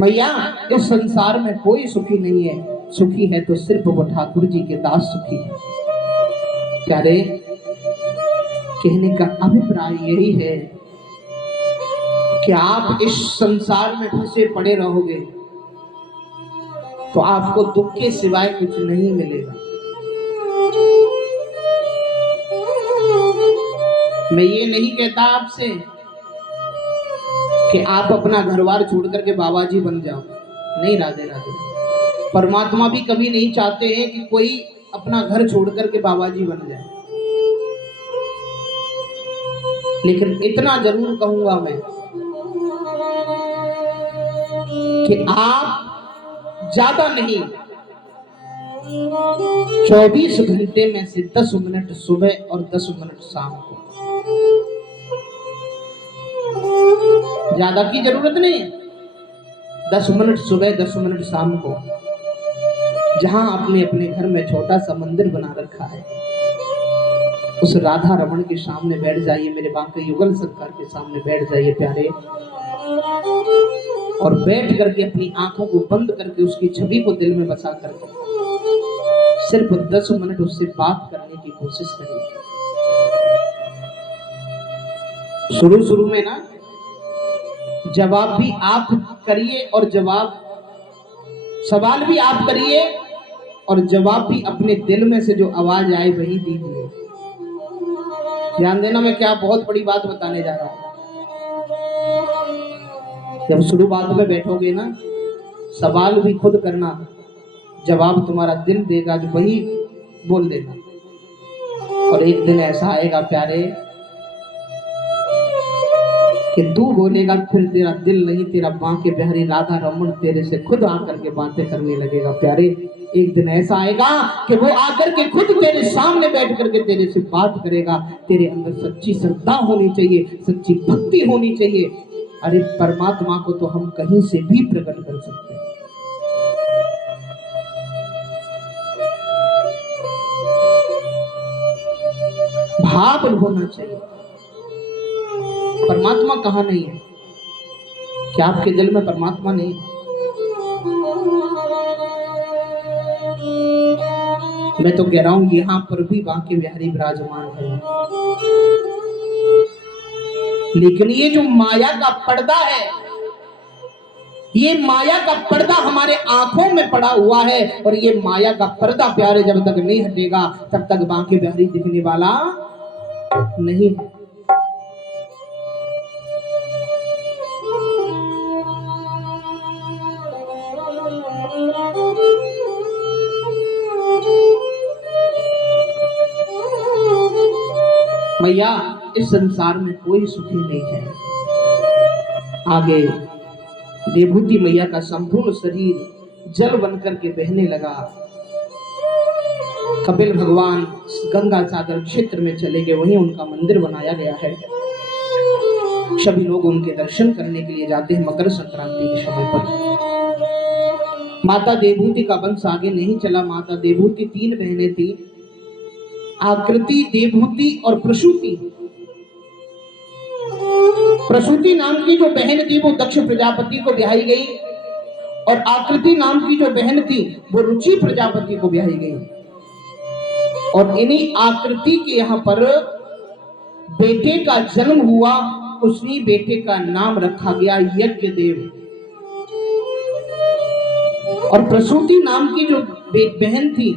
भैया इस संसार में कोई सुखी नहीं है, सुखी है तो सिर्फ वो ठाकुर जी के दास सुखी है प्यारे। कहने का अभिप्राय यही है कि आप इस संसार में फंसे पड़े रहोगे तो आपको दुख के सिवाय कुछ नहीं मिलेगा। मैं ये नहीं कहता आपसे कि आप अपना घरवार छोड़ करके बाबा जी बन जाओ, नहीं राधे राधे। परमात्मा भी कभी नहीं चाहते हैं कि कोई अपना घर छोड़ करके बाबा जी बन जाए। लेकिन इतना जरूर कहूंगा मैं कि आप ज्यादा नहीं 24 घंटे में से 10 मिनट सुबह और 10 मिनट शाम को, ज्यादा की जरूरत नहीं है, 10 मिनट सुबह 10 मिनट शाम को, जहां आपने अपने घर में छोटा सा मंदिर बना रखा है, उस राधा रमन के सामने बैठ जाइए, मेरे बांके युगल सरकार के सामने बैठ जाइए प्यारे। और बैठ करके अपनी आंखों को बंद करके उसकी छवि को दिल में बसा करके सिर्फ 10 मिनट उससे बात करने की कोशिश करिए। शुरू में ना जवाब भी आप करिए और सवाल भी आप करिए और जवाब भी अपने दिल में से जो आवाज आए वही दीजिए। ध्यान देना, मैं क्या बहुत बड़ी बात बताने जा रहा हूं। जब शुरुआत में बैठोगे ना, सवाल भी खुद करना, जवाब तुम्हारा दिल देगा जो वही बोल देना। और एक दिन ऐसा आएगा प्यारे कि तू बोलेगा फिर तेरा दिल नहीं, तेरा बांके बिहारी राधा रमन तेरे से खुद आकर के बातें करने लगेगा प्यारे। एक दिन ऐसा आएगा कि वो आकर के खुद तेरे सामने बैठ करके तेरे से बात करेगा। तेरे अंदर सच्ची श्रद्धा होनी चाहिए, सच्ची भक्ति होनी चाहिए। अरे परमात्मा को तो हम कहीं से भी प्रकट कर सकते हैं। भाव होना चाहिए। परमात्मा कहाँ नहीं है? क्या आपके दिल में परमात्मा नहीं है? मैं तो कह रहा हूं यहां पर भी बांके बिहारी विराजमान है। लेकिन ये जो माया का पर्दा है, ये माया का पर्दा हमारे आंखों में पड़ा हुआ है। और ये माया का पर्दा प्यारे जब तक नहीं हटेगा तब तक बांके बिहारी दिखने वाला नहीं है। मैया इस संसार में कोई सुखी नहीं है। आगे देवहूति मैया का संपूर्ण शरीर जल बनकर के बहने लगा। कपिल भगवान गंगा सागर क्षेत्र में चले गए, वहीं उनका मंदिर बनाया गया है। सभी लोग उनके दर्शन करने के लिए जाते हैं मकर संक्रांति के समय पर। माता देवहूति का वंश आगे नहीं चला। माता देवहूति 3 बहनें थी, आकृति, देवहूति और प्रसूति। प्रसूति नाम की जो बहन थी वो दक्ष प्रजापति को ब्याही गई, और आकृति नाम की जो बहन थी वो रुचि प्रजापति को ब्याही गई। और इन्हीं आकृति के यहाँ पर बेटे का जन्म हुआ। उसी बेटे का नाम रखा गया यज्ञदेव। और प्रसूति नाम की जो बहन थी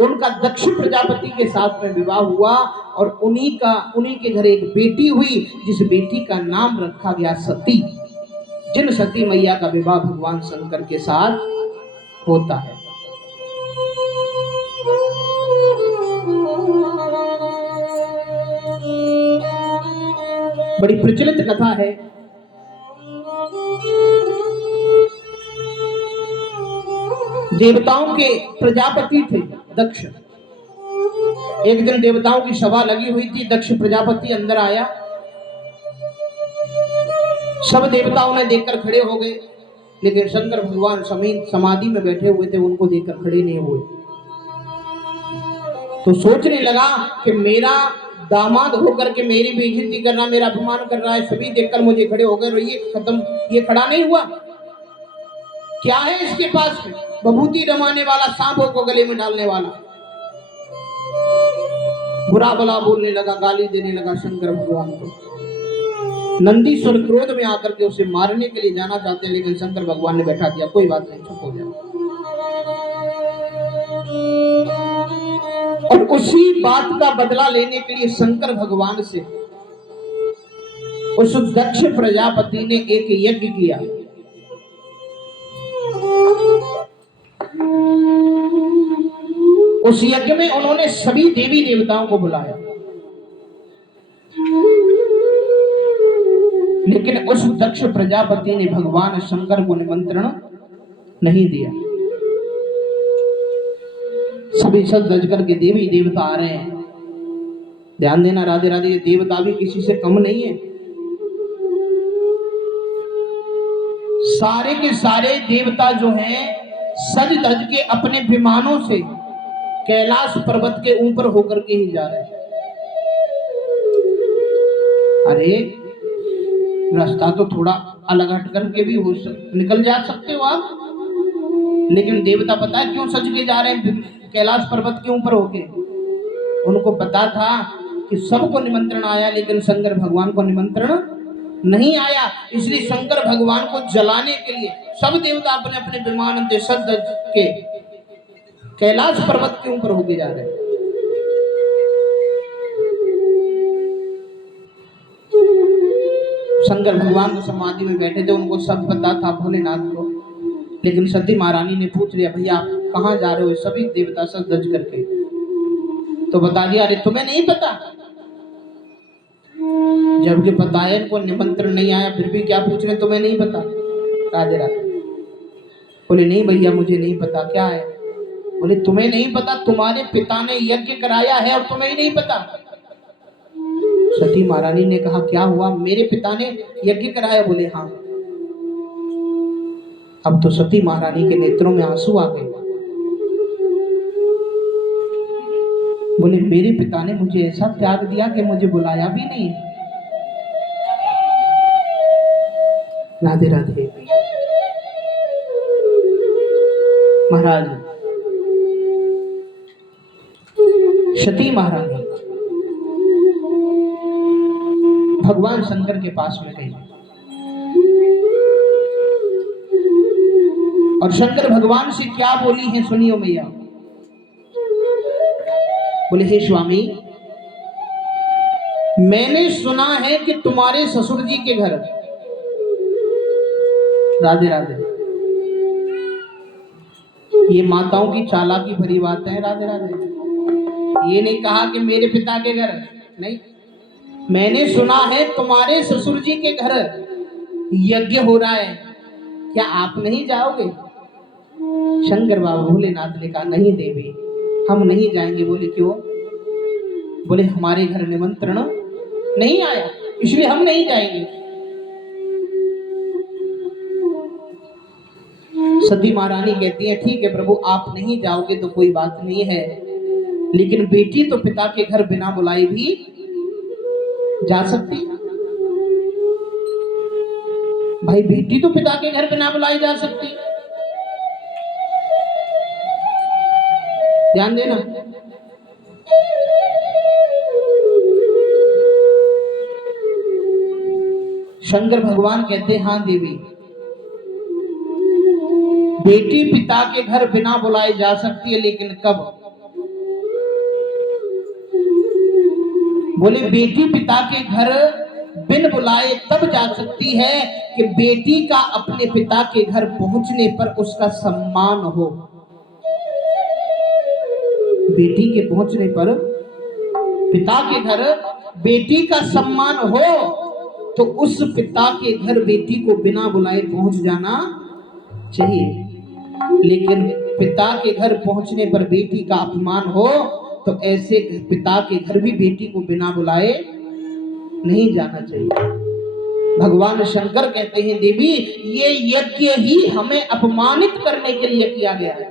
उनका दक्ष प्रजापति के साथ में विवाह हुआ, और उन्हीं के घर एक बेटी हुई, जिस बेटी का नाम रखा गया सती। जिन सती मैया का विवाह भगवान शंकर के साथ होता है। बड़ी प्रचलित कथा है। देवताओं के प्रजापति थे दक्ष। एक दिन देवताओं की सभा लगी हुई थी। दक्ष प्रजापति अंदर आया। सब देवताओं ने देखकर खड़े हो गए, लेकिन शंकर भगवान समाधि में बैठे हुए थे, उनको देखकर खड़े नहीं हुए। तो सोचने लगा कि मेरा दामाद होकर के मेरी बेइज्जती करना, मेरा अपमान कर रहा है। सभी देखकर मुझे खड़े हो गए, ये खत्म, ये खड़ा नहीं हुआ। क्या है इसके पास में? बभूति रमाने वाला, सांपों को गले में डालने वाला। बुरा भला बोलने लगा, गाली देने लगा शंकर भगवान को। नंदीश्वर क्रोध में आकर के उसे मारने के लिए जाना चाहते, लेकिन शंकर भगवान ने बैठा दिया, कोई बात नहीं, चुप हो जाओ। और उसी बात का बदला लेने के लिए शंकर भगवान से उस दक्ष प्रजापति ने एक यज्ञ किया। उस यज्ञ में उन्होंने सभी देवी देवताओं को बुलाया, लेकिन उस दक्ष प्रजापति ने भगवान शंकर को निमंत्रण नहीं दिया। सभी सज धज करके देवी देवता आ रहे हैं। ध्यान देना राधे राधे, ये देवता भी किसी से कम नहीं है। सारे के सारे देवता जो हैं सज धज के अपने विमानों से कैलाश पर्वत के ऊपर होकर के ही जा रहे हैं। अरे रास्ता तो थोड़ा अलग हट करके भी निकल जा सकते हो आप, लेकिन देवता पता है क्यों सज के जा रहे हैं कैलाश पर्वत के ऊपर होके? उनको पता था कि सबको निमंत्रण आया, लेकिन शंकर भगवान को निमंत्रण नहीं आया। इसलिए शंकर भगवान को जलाने के लिए सब देवता अपने अपने विमान से सज धज के कैलाश पर्वत के ऊपर होके जा रहे हैं। शंकर भगवान को समाधि में बैठे थे, उनको सब पता था भोलेनाथ को, लेकिन सती महारानी ने पूछ लिया, भैया आप कहाँ जा रहे हो? सभी देवता सज धज करके तो बता दिया, अरे तुम्हें नहीं पता? जबकि पता है इनको निमंत्रण नहीं आया, फिर भी क्या पूछ रहे, तुम्हें नहीं पता? राधे राधे। बोले नहीं भैया मुझे नहीं पता। क्या है? बोले तुम्हें नहीं पता, तुम्हारे पिता ने यज्ञ कराया है और तुम्हें ही नहीं पता। सती महारानी ने कहा क्या हुआ? मेरे पिता ने यज्ञ कराया। बोले हाँ। अब तो सती महारानी के नेत्रों में आंसू आ गए। बोले मेरे पिता ने मुझे ऐसा त्याग दिया कि मुझे बुलाया भी नहीं। राधे राधे। महाराज सती महारानी भगवान शंकर के पास में गई और शंकर भगवान से क्या बोली है सुनियो मैया। बोले हे स्वामी, मैंने सुना है कि तुम्हारे ससुर जी के घर, राधे राधे, ये माताओं की चालाकी भरी बात है। राधे राधे। ये नहीं कहा कि मेरे पिता के घर, नहीं, मैंने सुना है तुम्हारे ससुर जी के घर यज्ञ हो रहा है, क्या आप नहीं जाओगे? शंकर बाबा भोलेनाथ ने कहा नहीं देवी, हम नहीं जाएंगे। बोले क्यों? बोले हमारे घर निमंत्रण नहीं आया, इसलिए हम नहीं जाएंगे। सती महारानी कहती है ठीक है प्रभु, आप नहीं जाओगे तो कोई बात नहीं है, लेकिन बेटी तो पिता के घर बिना बुलाए भी जा सकती। भाई बेटी तो पिता के घर बिना बुलाई जा सकती, ध्यान देना। शंकर भगवान कहते हैं हाँ देवी, बेटी पिता के घर बिना बुलाए जा सकती है, लेकिन कब? बोले बेटी पिता के घर बिन बुलाए तब जा सकती है कि बेटी का अपने पिता के घर पहुंचने पर उसका सम्मान हो। बेटी के पहुंचने पर पिता के घर बेटी का सम्मान हो तो उस पिता के घर बेटी को बिना बुलाए पहुंच जाना चाहिए। लेकिन पिता के घर पहुंचने पर बेटी का अपमान हो तो ऐसे पिता के घर भी बेटी को बिना बुलाए नहीं जाना चाहिए। भगवान शंकर कहते हैं देवी, ये यज्ञ ही हमें अपमानित करने के लिए किया गया है,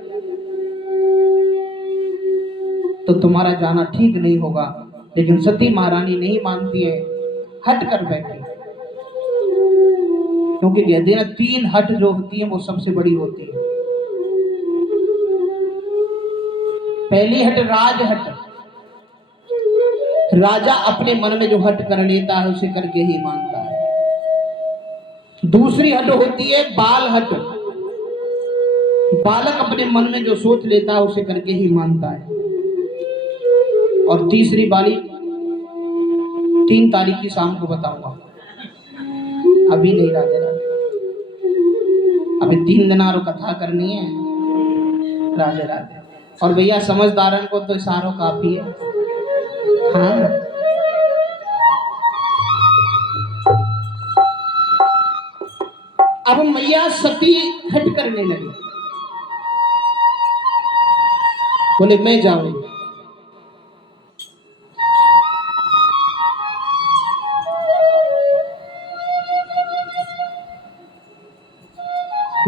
तो तुम्हारा जाना ठीक नहीं होगा। लेकिन सती महारानी नहीं मानती है, हट कर बैठी। क्योंकि कहते हैं ना, 3 हट जो होती है वो सबसे बड़ी होती है। पहली हट राजहट, राजा अपने मन में जो हट कर लेता है उसे करके ही मानता है। दूसरी हट होती है बाल हट, बालक अपने मन में जो सोच लेता है उसे करके ही मानता है। और तीसरी वाली 3 तारीख की शाम को बताऊंगा, अभी नहीं राधे राधे, अभी 3 दिन और कथा करनी है। राधे राधे। और भैया समझदारन को तो इशारों काफी है। हाँ, अब मैया सती हट करने लगी, बोले मैं जाऊंगी।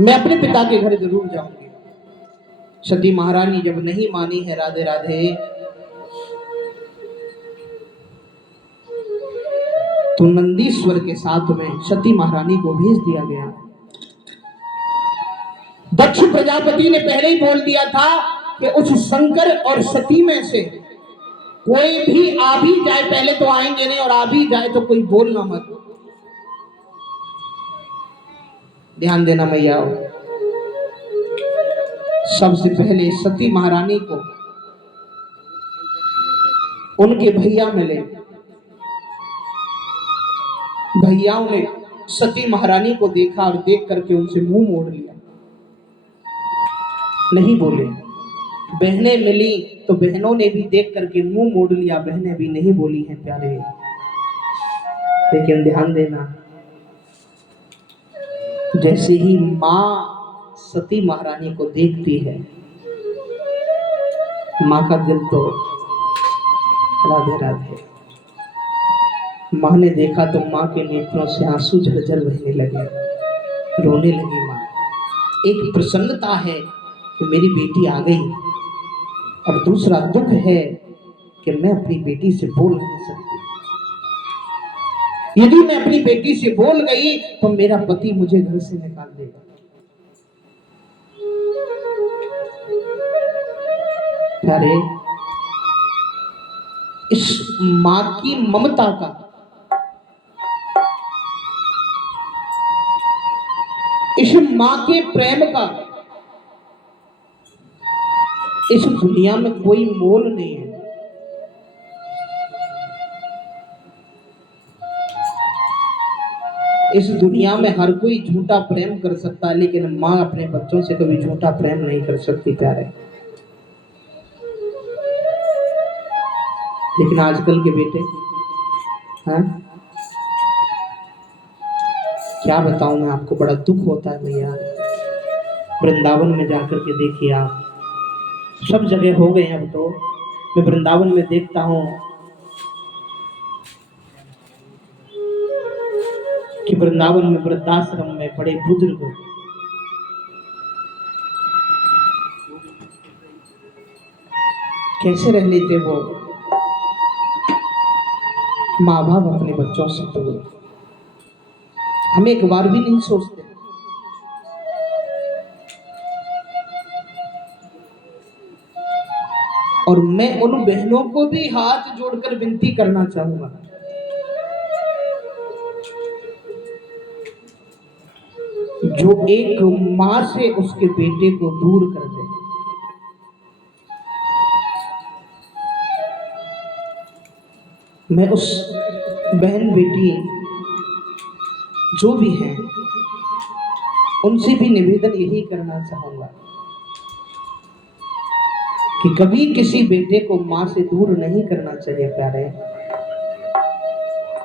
मैं अपने पिता के घर जरूर जाऊंगी। सती महारानी जब नहीं मानी है राधे राधे, तो नंदीश्वर के साथ में सती महारानी को भेज दिया गया। दक्ष प्रजापति ने पहले ही बोल दिया था कि उस शंकर और सती में से कोई भी आ भी जाए, पहले तो आएंगे नहीं, और आ भी जाए तो कोई बोलना मत। ध्यान देना मैया, सबसे पहले सती महारानी को उनके भैया मिले। भैयाओं ने सती महारानी को देखा और देख करके उनसे मुंह मोड़ लिया, नहीं बोले। बहनें मिली तो बहनों ने भी देख करके मुंह मोड़ लिया, बहनें भी नहीं बोली हैं प्यारे। लेकिन ध्यान देना, जैसे ही मां सती महारानी को देखती है, मां का दिल तो राधे राधे। मां ने देखा तो मां के नेत्रों से आंसू झरझर बहने लगे, रोने लगी मां। एक प्रसन्नता है कि मेरी बेटी आ गई, और दूसरा दुख है कि मैं अपनी बेटी से बोल नहीं सकती। यदि मैं अपनी बेटी से बोल गई तो मेरा पति मुझे घर से निकाल देगा। प्यारे, इस मां की ममता का, इस मां के प्रेम का इस दुनिया में कोई मोल नहीं है। इस दुनिया में हर कोई झूठा प्रेम कर सकता है, लेकिन मां अपने बच्चों से कभी झूठा प्रेम नहीं कर सकती प्यारे। लेकिन आजकल के बेटे, हाँ, क्या बताऊं मैं आपको, बड़ा दुख होता है भैया। वृंदावन में जाकर के देखिए आप, सब जगह हो गए हैं अब तो। मैं वृंदावन में देखता हूँ कि वृंदावन में वृद्धाश्रम में बड़े बुजुर्ग कैसे रह लेते वो माँ बाप अपने बच्चों से दूर, हम एक बार भी नहीं सोचते। और मैं उन बहनों को भी हाथ जोड़कर विनती करना चाहूंगा, जो एक माँ से उसके बेटे को दूर कर दे। मैं उस बहन बेटी जो भी हैं उनसे भी निवेदन यही करना चाहूंगा कि कभी किसी बेटे को माँ से दूर नहीं करना चाहिए प्यारे।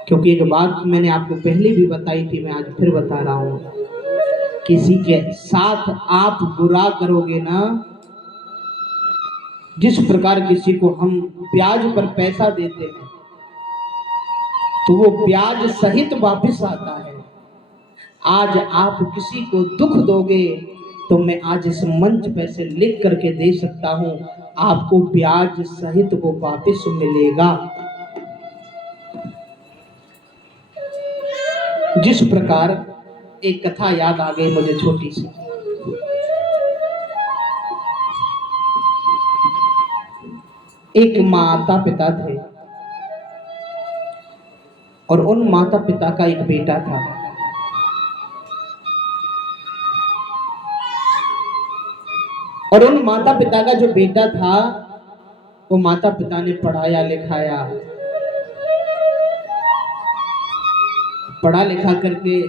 क्योंकि एक बात मैंने आपको पहले भी बताई थी, मैं आज फिर बता रहा हूं, किसी के साथ आप बुरा करोगे ना, जिस प्रकार किसी को हम ब्याज पर पैसा देते हैं तो वो ब्याज सहित वापस आता है। आज आप किसी को दुख दोगे तो मैं आज इस मंच पे से लिख करके दे सकता हूं, आपको ब्याज सहित वो वापस मिलेगा। जिस प्रकार एक कथा याद आ गई मुझे छोटी सी। एक माता पिता थे और उन माता पिता का एक बेटा था। और उन माता पिता का जो बेटा था वो माता पिता ने पढ़ाया लिखाया, पढ़ा लिखा करके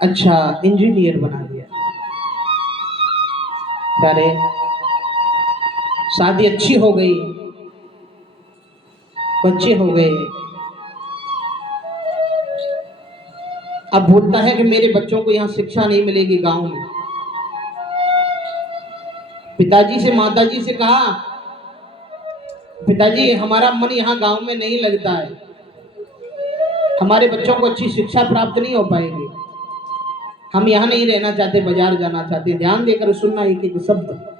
अच्छा इंजीनियर बना दिया। अरे शादी अच्छी हो गई, बच्चे हो गए। अब बोलता है कि मेरे बच्चों को यहाँ शिक्षा नहीं मिलेगी गांव में। पिताजी से माताजी से कहा, पिताजी हमारा मन यहाँ गांव में नहीं लगता है, हमारे बच्चों को अच्छी शिक्षा प्राप्त नहीं हो पाएगी, हम यहाँ नहीं रहना चाहते, बाजार जाना चाहते। ध्यान देकर सुनना एक एक शब्द।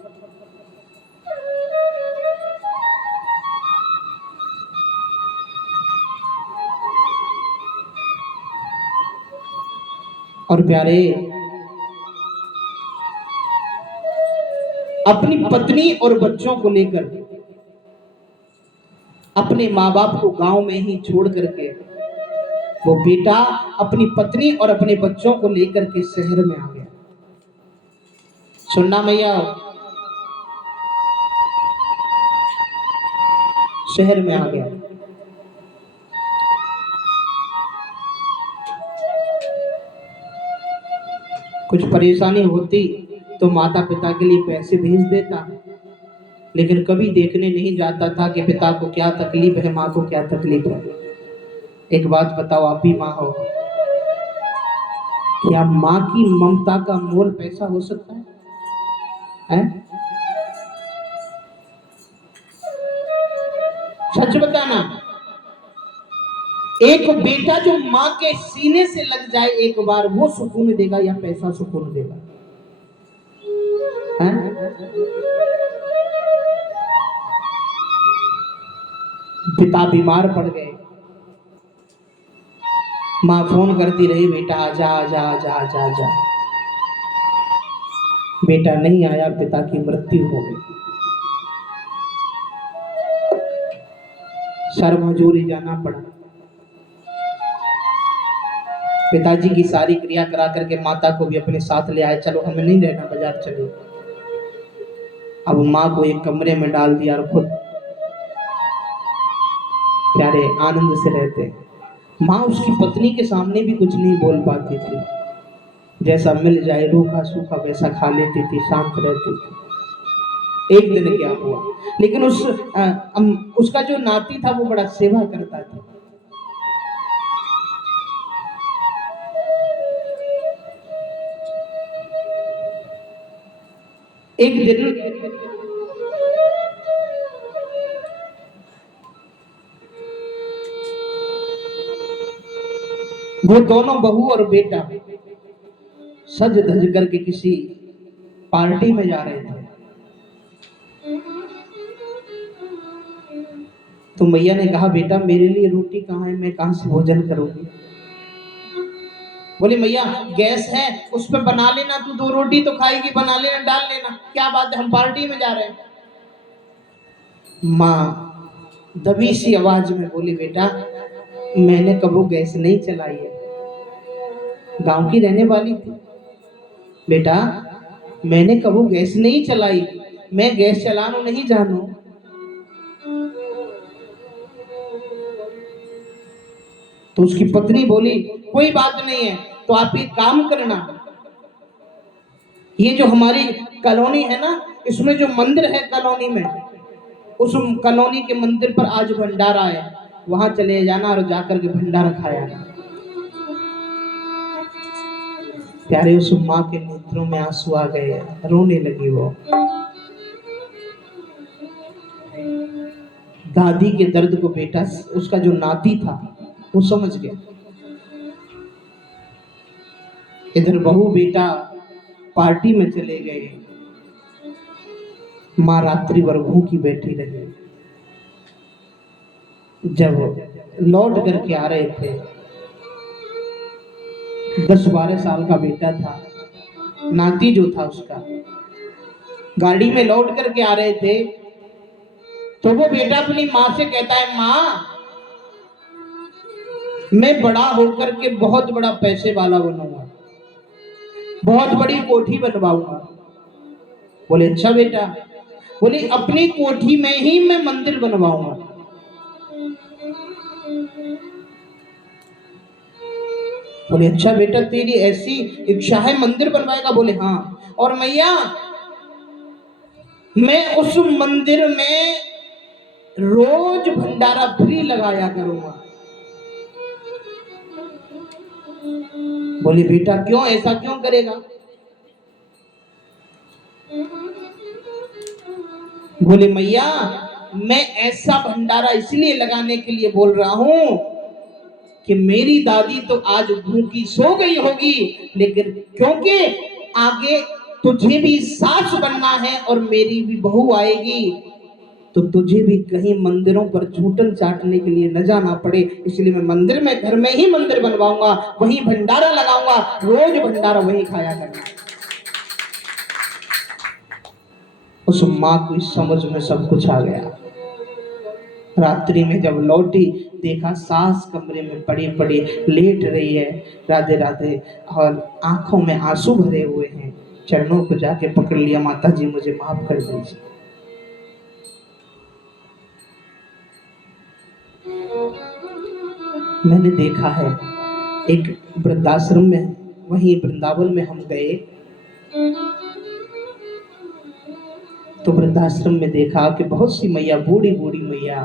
और प्यारे, अपनी पत्नी और बच्चों को लेकर अपने माँ बाप को गांव में ही छोड़ करके वो बेटा अपनी पत्नी और अपने बच्चों को लेकर के शहर में आ गया। सुनना मैया, शहर में आ गया। कुछ परेशानी होती तो माता पिता के लिए पैसे भेज देता, लेकिन कभी देखने नहीं जाता था कि पिता को क्या तकलीफ है, माँ को क्या तकलीफ है। एक बात बताओ, आप भी माँ हो, क्या माँ की ममता का मोल पैसा हो सकता है? हैं? सच बताना, एक बेटा जो माँ के सीने से लग जाए एक बार, वो सुकून देगा या पैसा सुकून देगा? हैं? पिता बीमार पड़ गए, माँ फोन करती रही, बेटा आजा आजा आजा आजा आजा। बेटा नहीं आया, पिता की मृत्यु हो गई। सर मजूरी जाना पड़ा। पिताजी की सारी क्रिया करा करके माता को भी अपने साथ ले आए, चलो हमें नहीं रहना, बाजार चलो। अब माँ को एक कमरे में डाल दिया और खुद प्यारे आनंद से रहते। माँ उसकी पत्नी के सामने भी कुछ नहीं बोल पाती थी, जैसा मिल जाए रूखा सूखा वैसा खा लेती थी, शांत रहती थी। एक दिन क्या हुआ, लेकिन उसका जो नाती था वो बड़ा सेवा करता था। एक दिन वो दोनों बहू और बेटा सज धज करके किसी पार्टी में जा रहे थे। तो मैया ने कहा, बेटा मेरे लिए रोटी कहाँ है, मैं कहाँ से भोजन करूंगी। बोली, मैया गैस है उस पर बना लेना, तू 2 रोटी तो खाएगी, बना लेना, डाल लेना, क्या बात है, हम पार्टी में जा रहे हैं। माँ दबी सी आवाज में बोली, बेटा मैंने कबू गैस नहीं चलाई है, गांव की रहने वाली थी। बेटा मैंने कबू गैस नहीं चलाई, मैं गैस चलाना नहीं जानू। तो उसकी पत्नी बोली, कोई बात नहीं है, तो आप एक काम करना, ये जो हमारी कॉलोनी है ना, इसमें जो मंदिर है कॉलोनी में, उस कॉलोनी के मंदिर पर आज भंडारा है, वहां चले जाना और जाकर के भंडारा खाया। प्यारे उस माँ के नेत्रों में आंसू आ गए, रोने लगी वो। दादी के दर्द को बेटा, उसका जो नाती था वो समझ गया। इधर बहू बेटा पार्टी में चले गए, माँ रात्रि भर भूखी बैठी रही। जब लौट करके आ रहे थे, 10-12 साल का बेटा था, नाती जो था उसका, गाड़ी में लौट करके आ रहे थे, तो वो बेटा अपनी माँ से कहता है, माँ मैं बड़ा होकर के बहुत बड़ा पैसे वाला बनूंगा, बहुत बड़ी कोठी बनवाऊंगा। बोले, अच्छा बेटा। बोले, अपनी कोठी में ही मैं मंदिर बनवाऊंगा। बोले, अच्छा बेटा तेरी ऐसी इच्छा है, मंदिर बनवाएगा? बोले, हाँ। और मैया मैं उस मंदिर में रोज भंडारा फ्री लगाया करूंगा। बोले, बेटा क्यों, ऐसा क्यों करेगा? बोले, मैया मैं ऐसा भंडारा इसलिए लगाने के लिए बोल रहा हूं कि मेरी दादी तो आज भूखी सो गई होगी, लेकिन क्योंकि आगे तुझे भी सास बनना है और मेरी भी बहू आएगी, तो तुझे भी कहीं मंदिरों पर झूठन चाटने के लिए न जाना पड़े, इसलिए मैं मंदिर में, घर में ही मंदिर बनवाऊंगा, वहीं भंडारा लगाऊंगा, रोज भंडारा वहीं खाया करना। उस माँ को इस समझ में सब कुछ आ गया। रात्रि में जब लौटी, देखा सास कमरे में पड़ी पड़ी लेट रही है, राधे राधे, और आंखों में आंसू भरे हुए हैं। चरणों को जाके पकड़ लिया, माता जी मुझे माफ कर दीजिए। मैंने देखा है एक वृद्धाश्रम में, वहीं वृंदावन में हम गए, तो वृद्धाश्रम में देखा कि बहुत सी मैया, बूढ़ी बूढ़ी मैया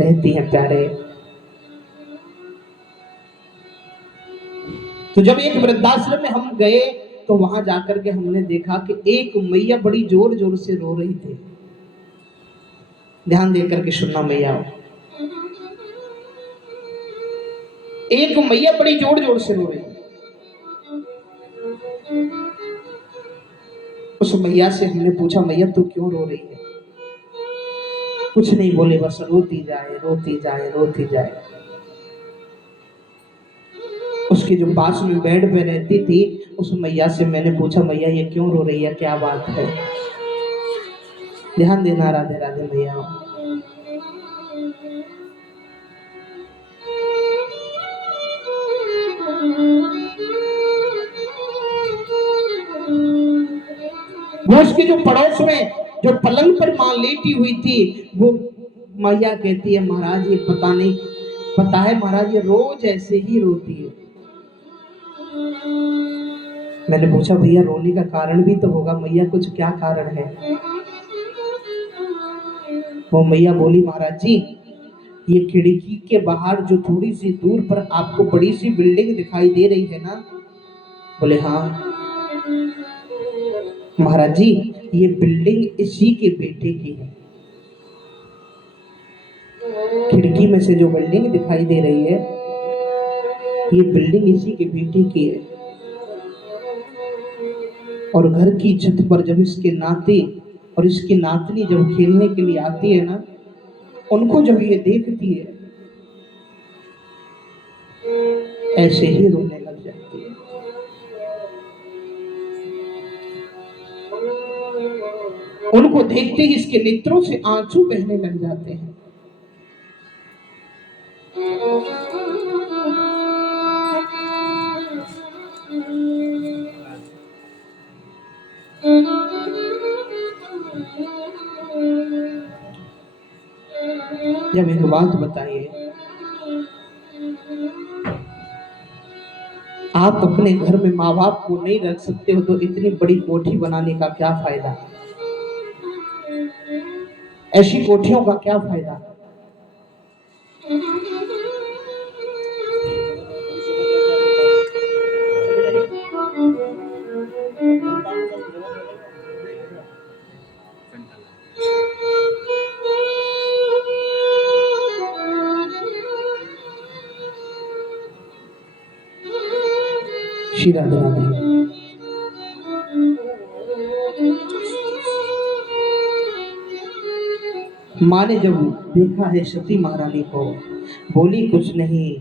रहती हैं प्यारे। तो जब एक वृद्धाश्रम में हम गए, तो वहां जाकर के हमने देखा कि एक मैया बड़ी जोर जोर से रो रही थी। ध्यान देकर के सुनना मैया, एक मैया बड़ी जोर जोर से रो रही। उस मैया से हमने पूछा, मैया तू क्यों रो रही है? कुछ नहीं बोले, बस रोती जाए रोती जाए रोती जाए। उसके जो पास में बेड पे रहती थी, उस मैया से मैंने पूछा, मैया ये क्यों रो रही है, क्या बात है? ध्यान देना, राधे राधे मैया। वो उसके जो पड़ोस में जो पलंग पर मां लेटी हुई थी, वो मैया कहती है, महाराज ये पता नहीं, पता है महाराज ये रोज ऐसे ही रोती है। मैंने पूछा, भैया रोने का कारण भी तो होगा, मैया कुछ क्या कारण है? वो मैया बोली, महाराज जी ये खिड़की के बाहर जो थोड़ी सी दूर पर आपको बड़ी सी बिल्डिंग दिखाई दे रही है ना? बोले हाँ। महाराज जी, ये बिल्डिंग इसी के बेटे की है। खिड़की में से जो बिल्डिंग दिखाई दे रही है, ये बिल्डिंग इसी के बेटे की है। और घर की छत पर जब इसके नाते और इसकी नातनी जब खेलने के लिए आती है ना, उनको जब ये देखती है, ऐसे ही रोने लग जाती है। उनको देखते ही इसके नेत्रों से आंसू बहने लग जाते हैं। जब एक बात बताइए, आप अपने घर में माँ बाप को नहीं रख सकते हो तो इतनी बड़ी कोठी बनाने का क्या फायदा? ऐसी कोठियों का क्या फायदा? श्री राधे राधे। माँ ने जब देखा है सती महारानी को, बोली कुछ नहीं,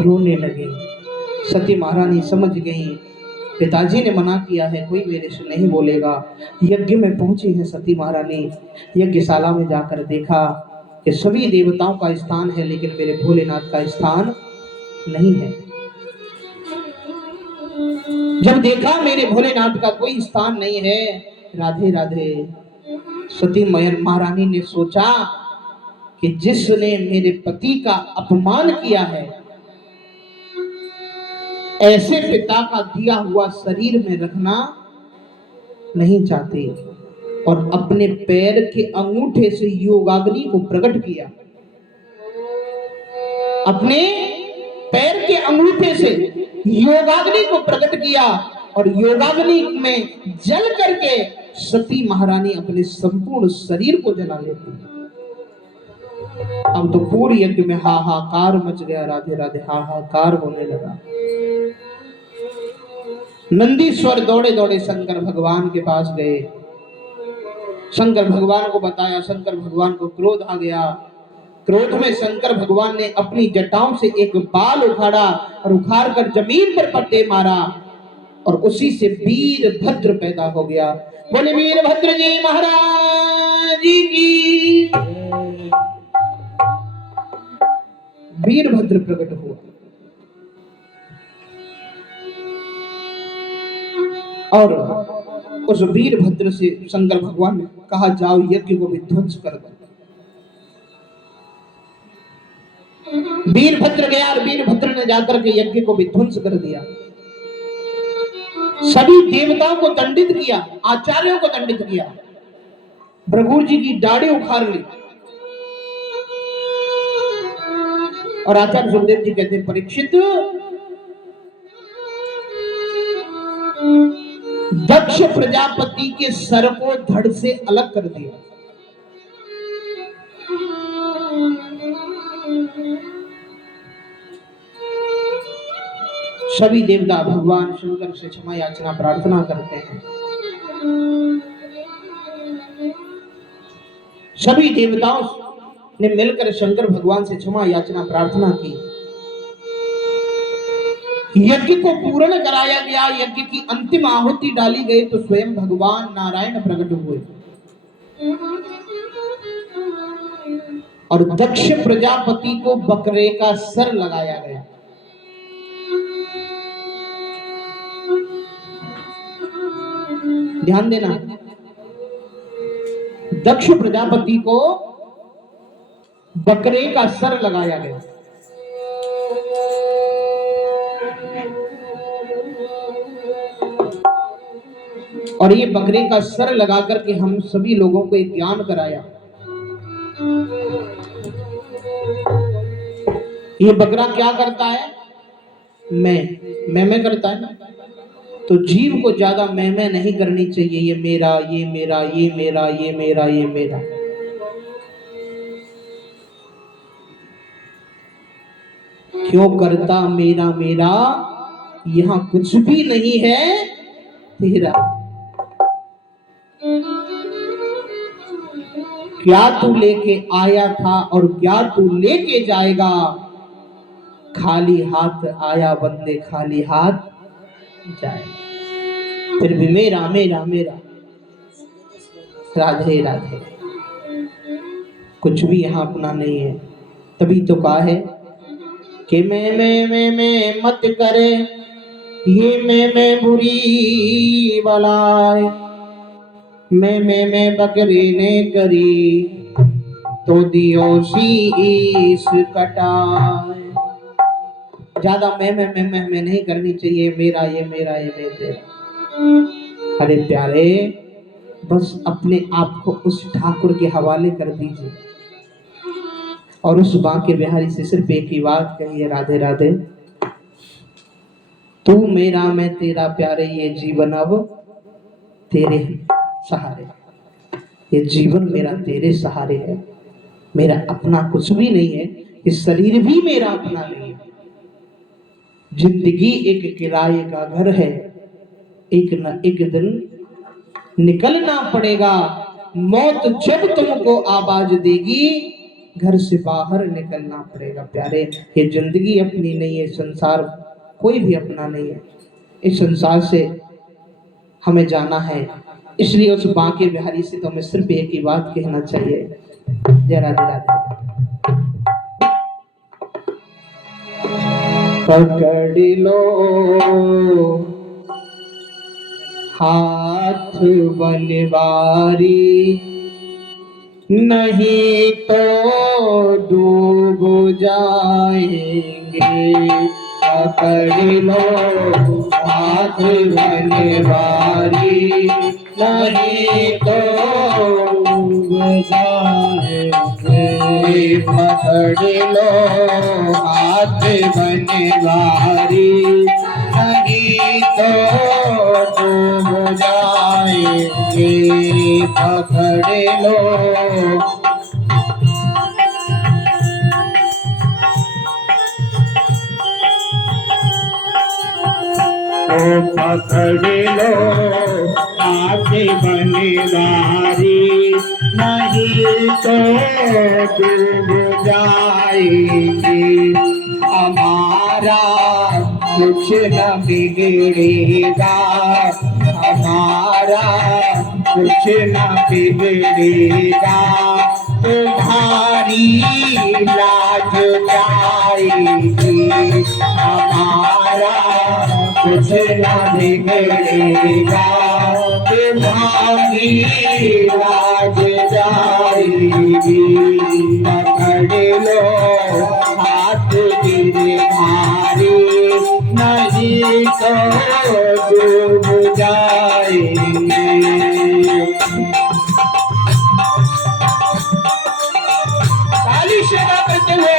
रोने लगी। सती महारानी समझ गई, पिताजी ने मना किया है, कोई मेरे से नहीं बोलेगा। यज्ञ में पहुंची है सती महारानी। यज्ञशाला में जाकर देखा कि सभी देवताओं का स्थान है, लेकिन मेरे भोलेनाथ का स्थान नहीं है। जब देखा मेरे भोलेनाथ का कोई स्थान नहीं है, राधे राधे, सती महारानी ने सोचा कि जिसने मेरे पति का अपमान किया है, ऐसे पिता का दिया हुआ शरीर में रखना नहीं चाहती, और अपने पैर के अंगूठे से योगाग्नि को प्रकट किया। अपने पैर के अंगूठे से योगाग्नि को प्रकट किया, और योगाग्नि में जल करके सती महारानी अपने संपूर्ण शरीर को जला लेती है। अब तो पूरी यज्ञ में हाहाकार मच गया। राधे राधे, हाहाकार होने लगा। नंदीश्वर दौड़े दौड़े शंकर भगवान के पास गए। शंकर भगवान को बताया। शंकर भगवान को क्रोध आ गया। क्रोध में शंकर भगवान ने अपनी जटाओं से एक बाल उखाड़ा और उखाड़ कर जमीन पर पट्टे मारा, और उसी से वीरभद्र पैदा हो गया। बोले वीरभद्र जी महाराज की। वीरभद्र प्रकट हुआ, और उस वीरभद्र से शंकर भगवान ने कहा, जाओ यज्ञ को विध्वंस कर दो। वीरभद्र गया और वीरभद्र ने जाकर के यज्ञ को विध्वंस कर दिया। सभी देवताओं को दंडित किया, आचार्यों को दंडित किया। भृगु जी की दाढ़ी उखाड़ ली। और आचार्य सुखदेव जी कहते हैं, परीक्षित, दक्ष प्रजापति के सर को धड़ से अलग कर दिया। सभी देवता भगवान शंकर से क्षमा याचना प्रार्थना करते हैं। सभी देवताओं ने मिलकर शंकर भगवान से क्षमा याचना प्रार्थना की। यज्ञ को पूर्ण कराया गया। यज्ञ की अंतिम आहुति डाली गई तो स्वयं भगवान नारायण प्रकट हुए, और दक्ष प्रजापति को बकरे का सर लगाया गया। ध्यान देना, दक्ष प्रजापति को बकरे का सर लगाया गया। और ये बकरे का सर लगा करके हम सभी लोगों को एक ज्ञान कराया। ये बकरा क्या करता है? मैं करता है ना। तो जीव को ज्यादा मैं नहीं करनी चाहिए, ये मेरा, ये मेरा, ये मेरा, ये मेरा, ये मेरा। क्यों करता मेरा मेरा, यहां कुछ भी नहीं है तेरा। क्या तू लेके आया था और क्या तू लेके जाएगा, खाली हाथ आया बंदे खाली हाथ जाएगा। फिर भी मेरा मेरा मेरा, राधे राधे। कुछ भी यहाँ अपना नहीं है। तभी तो कहा है कि मैं मत करे, ये मैं बुरी बलाए। मैं बकरी ने करी तो दियो शीश कटाए। ज्यादा मैं नहीं करनी चाहिए, मेरा ये मेरा ये मेरा। अरे प्यारे, बस अपने आप को उस ठाकुर के हवाले कर दीजिए और उस बांके बिहारी से सिर्फ एक ही बात कहिए, राधे राधे। तू मेरा मैं तेरा प्यारे, ये जीवन अब तेरे सहारे। ये जीवन मेरा तेरे सहारे है। मेरा अपना कुछ भी नहीं है, ये शरीर भी मेरा अपना नहीं है। जिंदगी एक किराए का घर है, एक न एक दिन निकलना पड़ेगा। मौत जब तुमको आवाज देगी, घर से बाहर निकलना पड़ेगा। प्यारे, ये जिंदगी अपनी नहीं है, संसार कोई भी अपना नहीं है। इस संसार से हमें जाना है, इसलिए उस बांके बिहारी से तो हमें सिर्फ एक ही बात कहना चाहिए, जय राधे राधे। पकड़ लो हाथ बनवारी, नहीं तो डूब जाएंगे। पकड़ लो हाथ बनवारी, नहीं तो डूब जाएंगे। पकड़ लो हाथ बनवारी, नहीं तो डूब जाएंगे। पकड़ लो पकड़ लो हाथ बनवारी, नहीं तो डूब जाएंगे। हमारा कुछ न बिगड़ेगा, हमारा कुछ न बिगड़ेगा। तुम्हारी लाज जाएगी, हमारा कुछ न बिगड़ेगा। तुम्हारी लाज जाएगी। पकड़ लो हाथ गिरधारी, नहीं तो डूब जाएंगे। ताली से ना करते हुए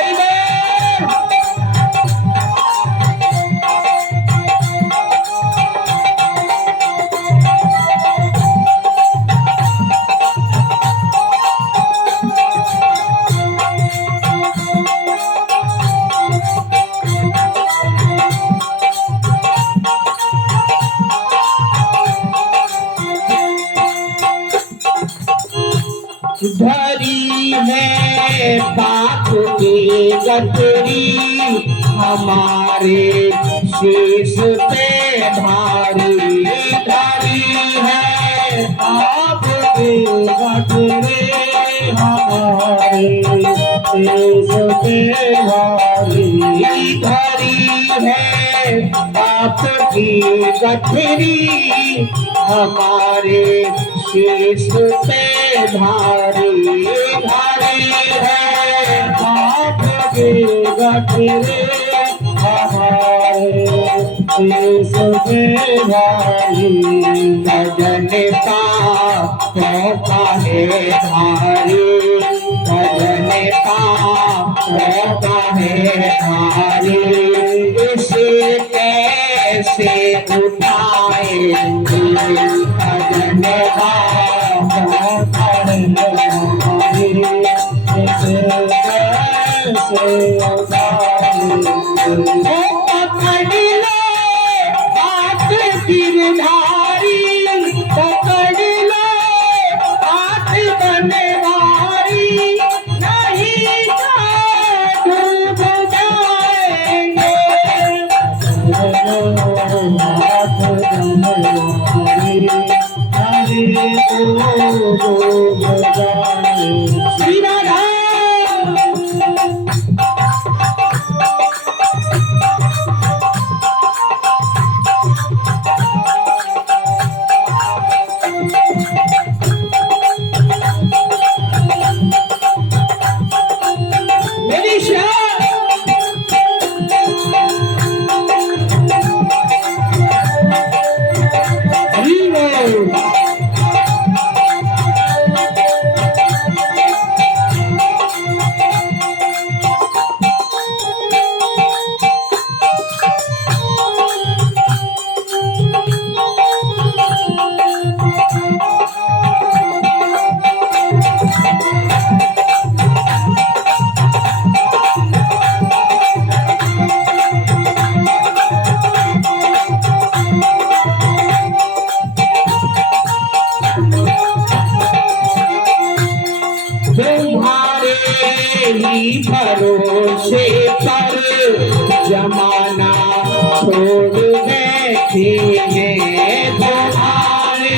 धरी है पाप की गठरी, हमारे शीश पे भारी। धरी है पाप की गठरी, हमारे शीश पे भारी। धरी है पाप की गठरी, हमारे शीश पे भारी। भारी है पाप की गठरी, हमारे शीश पे भारी। भजन पाप है भारी, भजन पाप है भारी। इसे कैसे उठाए पकड़ लो हाथ गिरधारी, पकड़ लो हाथ बनवारी, नहीं तो डूब जाएंगे। हाथ बनवारी, नहीं तो डूब जाएंगे। श्री राधा तुम्हारे ही भरोसे पर जमाना छोड़ बैठे हैं, तुम्हारे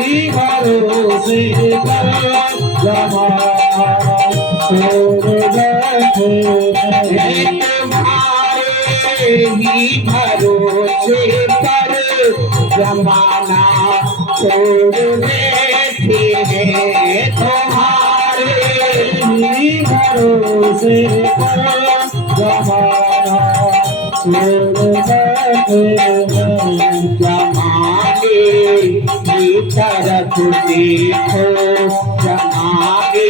ही भरोसे पर जमाना छोड़ बैठे हैं, तुम्हारे ही भरोसे पर जमाना छोड़ बैठे हैं, तुम्हारे ही भरोसे पर जमाना छोड़ बैठे हैं। जमाने की तरफ देखो, जमाने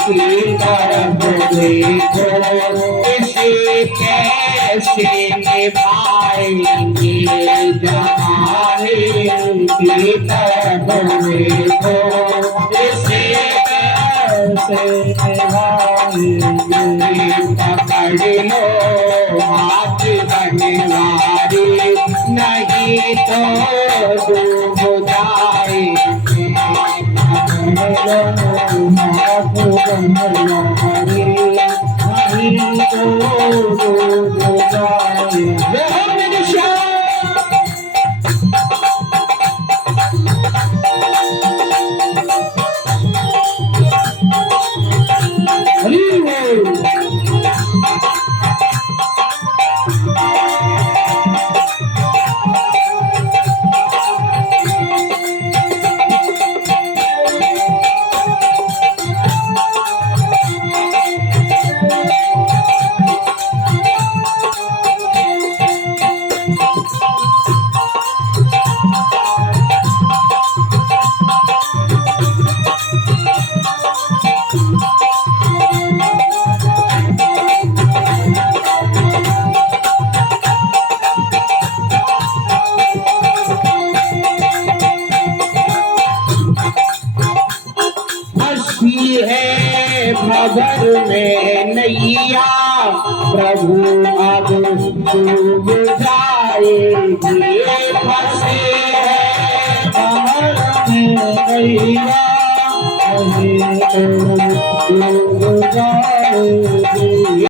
की तरफ देखो, इसे कैसे निभाएंगे, जमाने की तरफ देखो, इसे कैसे निभाएंगे। पकड़ लो हाथ बनवारी, नहीं तो डूब जाएंगे। पकड़ लो हाथ बनवारी, नहीं तो डूब जाएंगे। है भवर में नैया, प्रभु अब डूब जाएगी। फंसी है भवर में नैया, डूब जाएगी।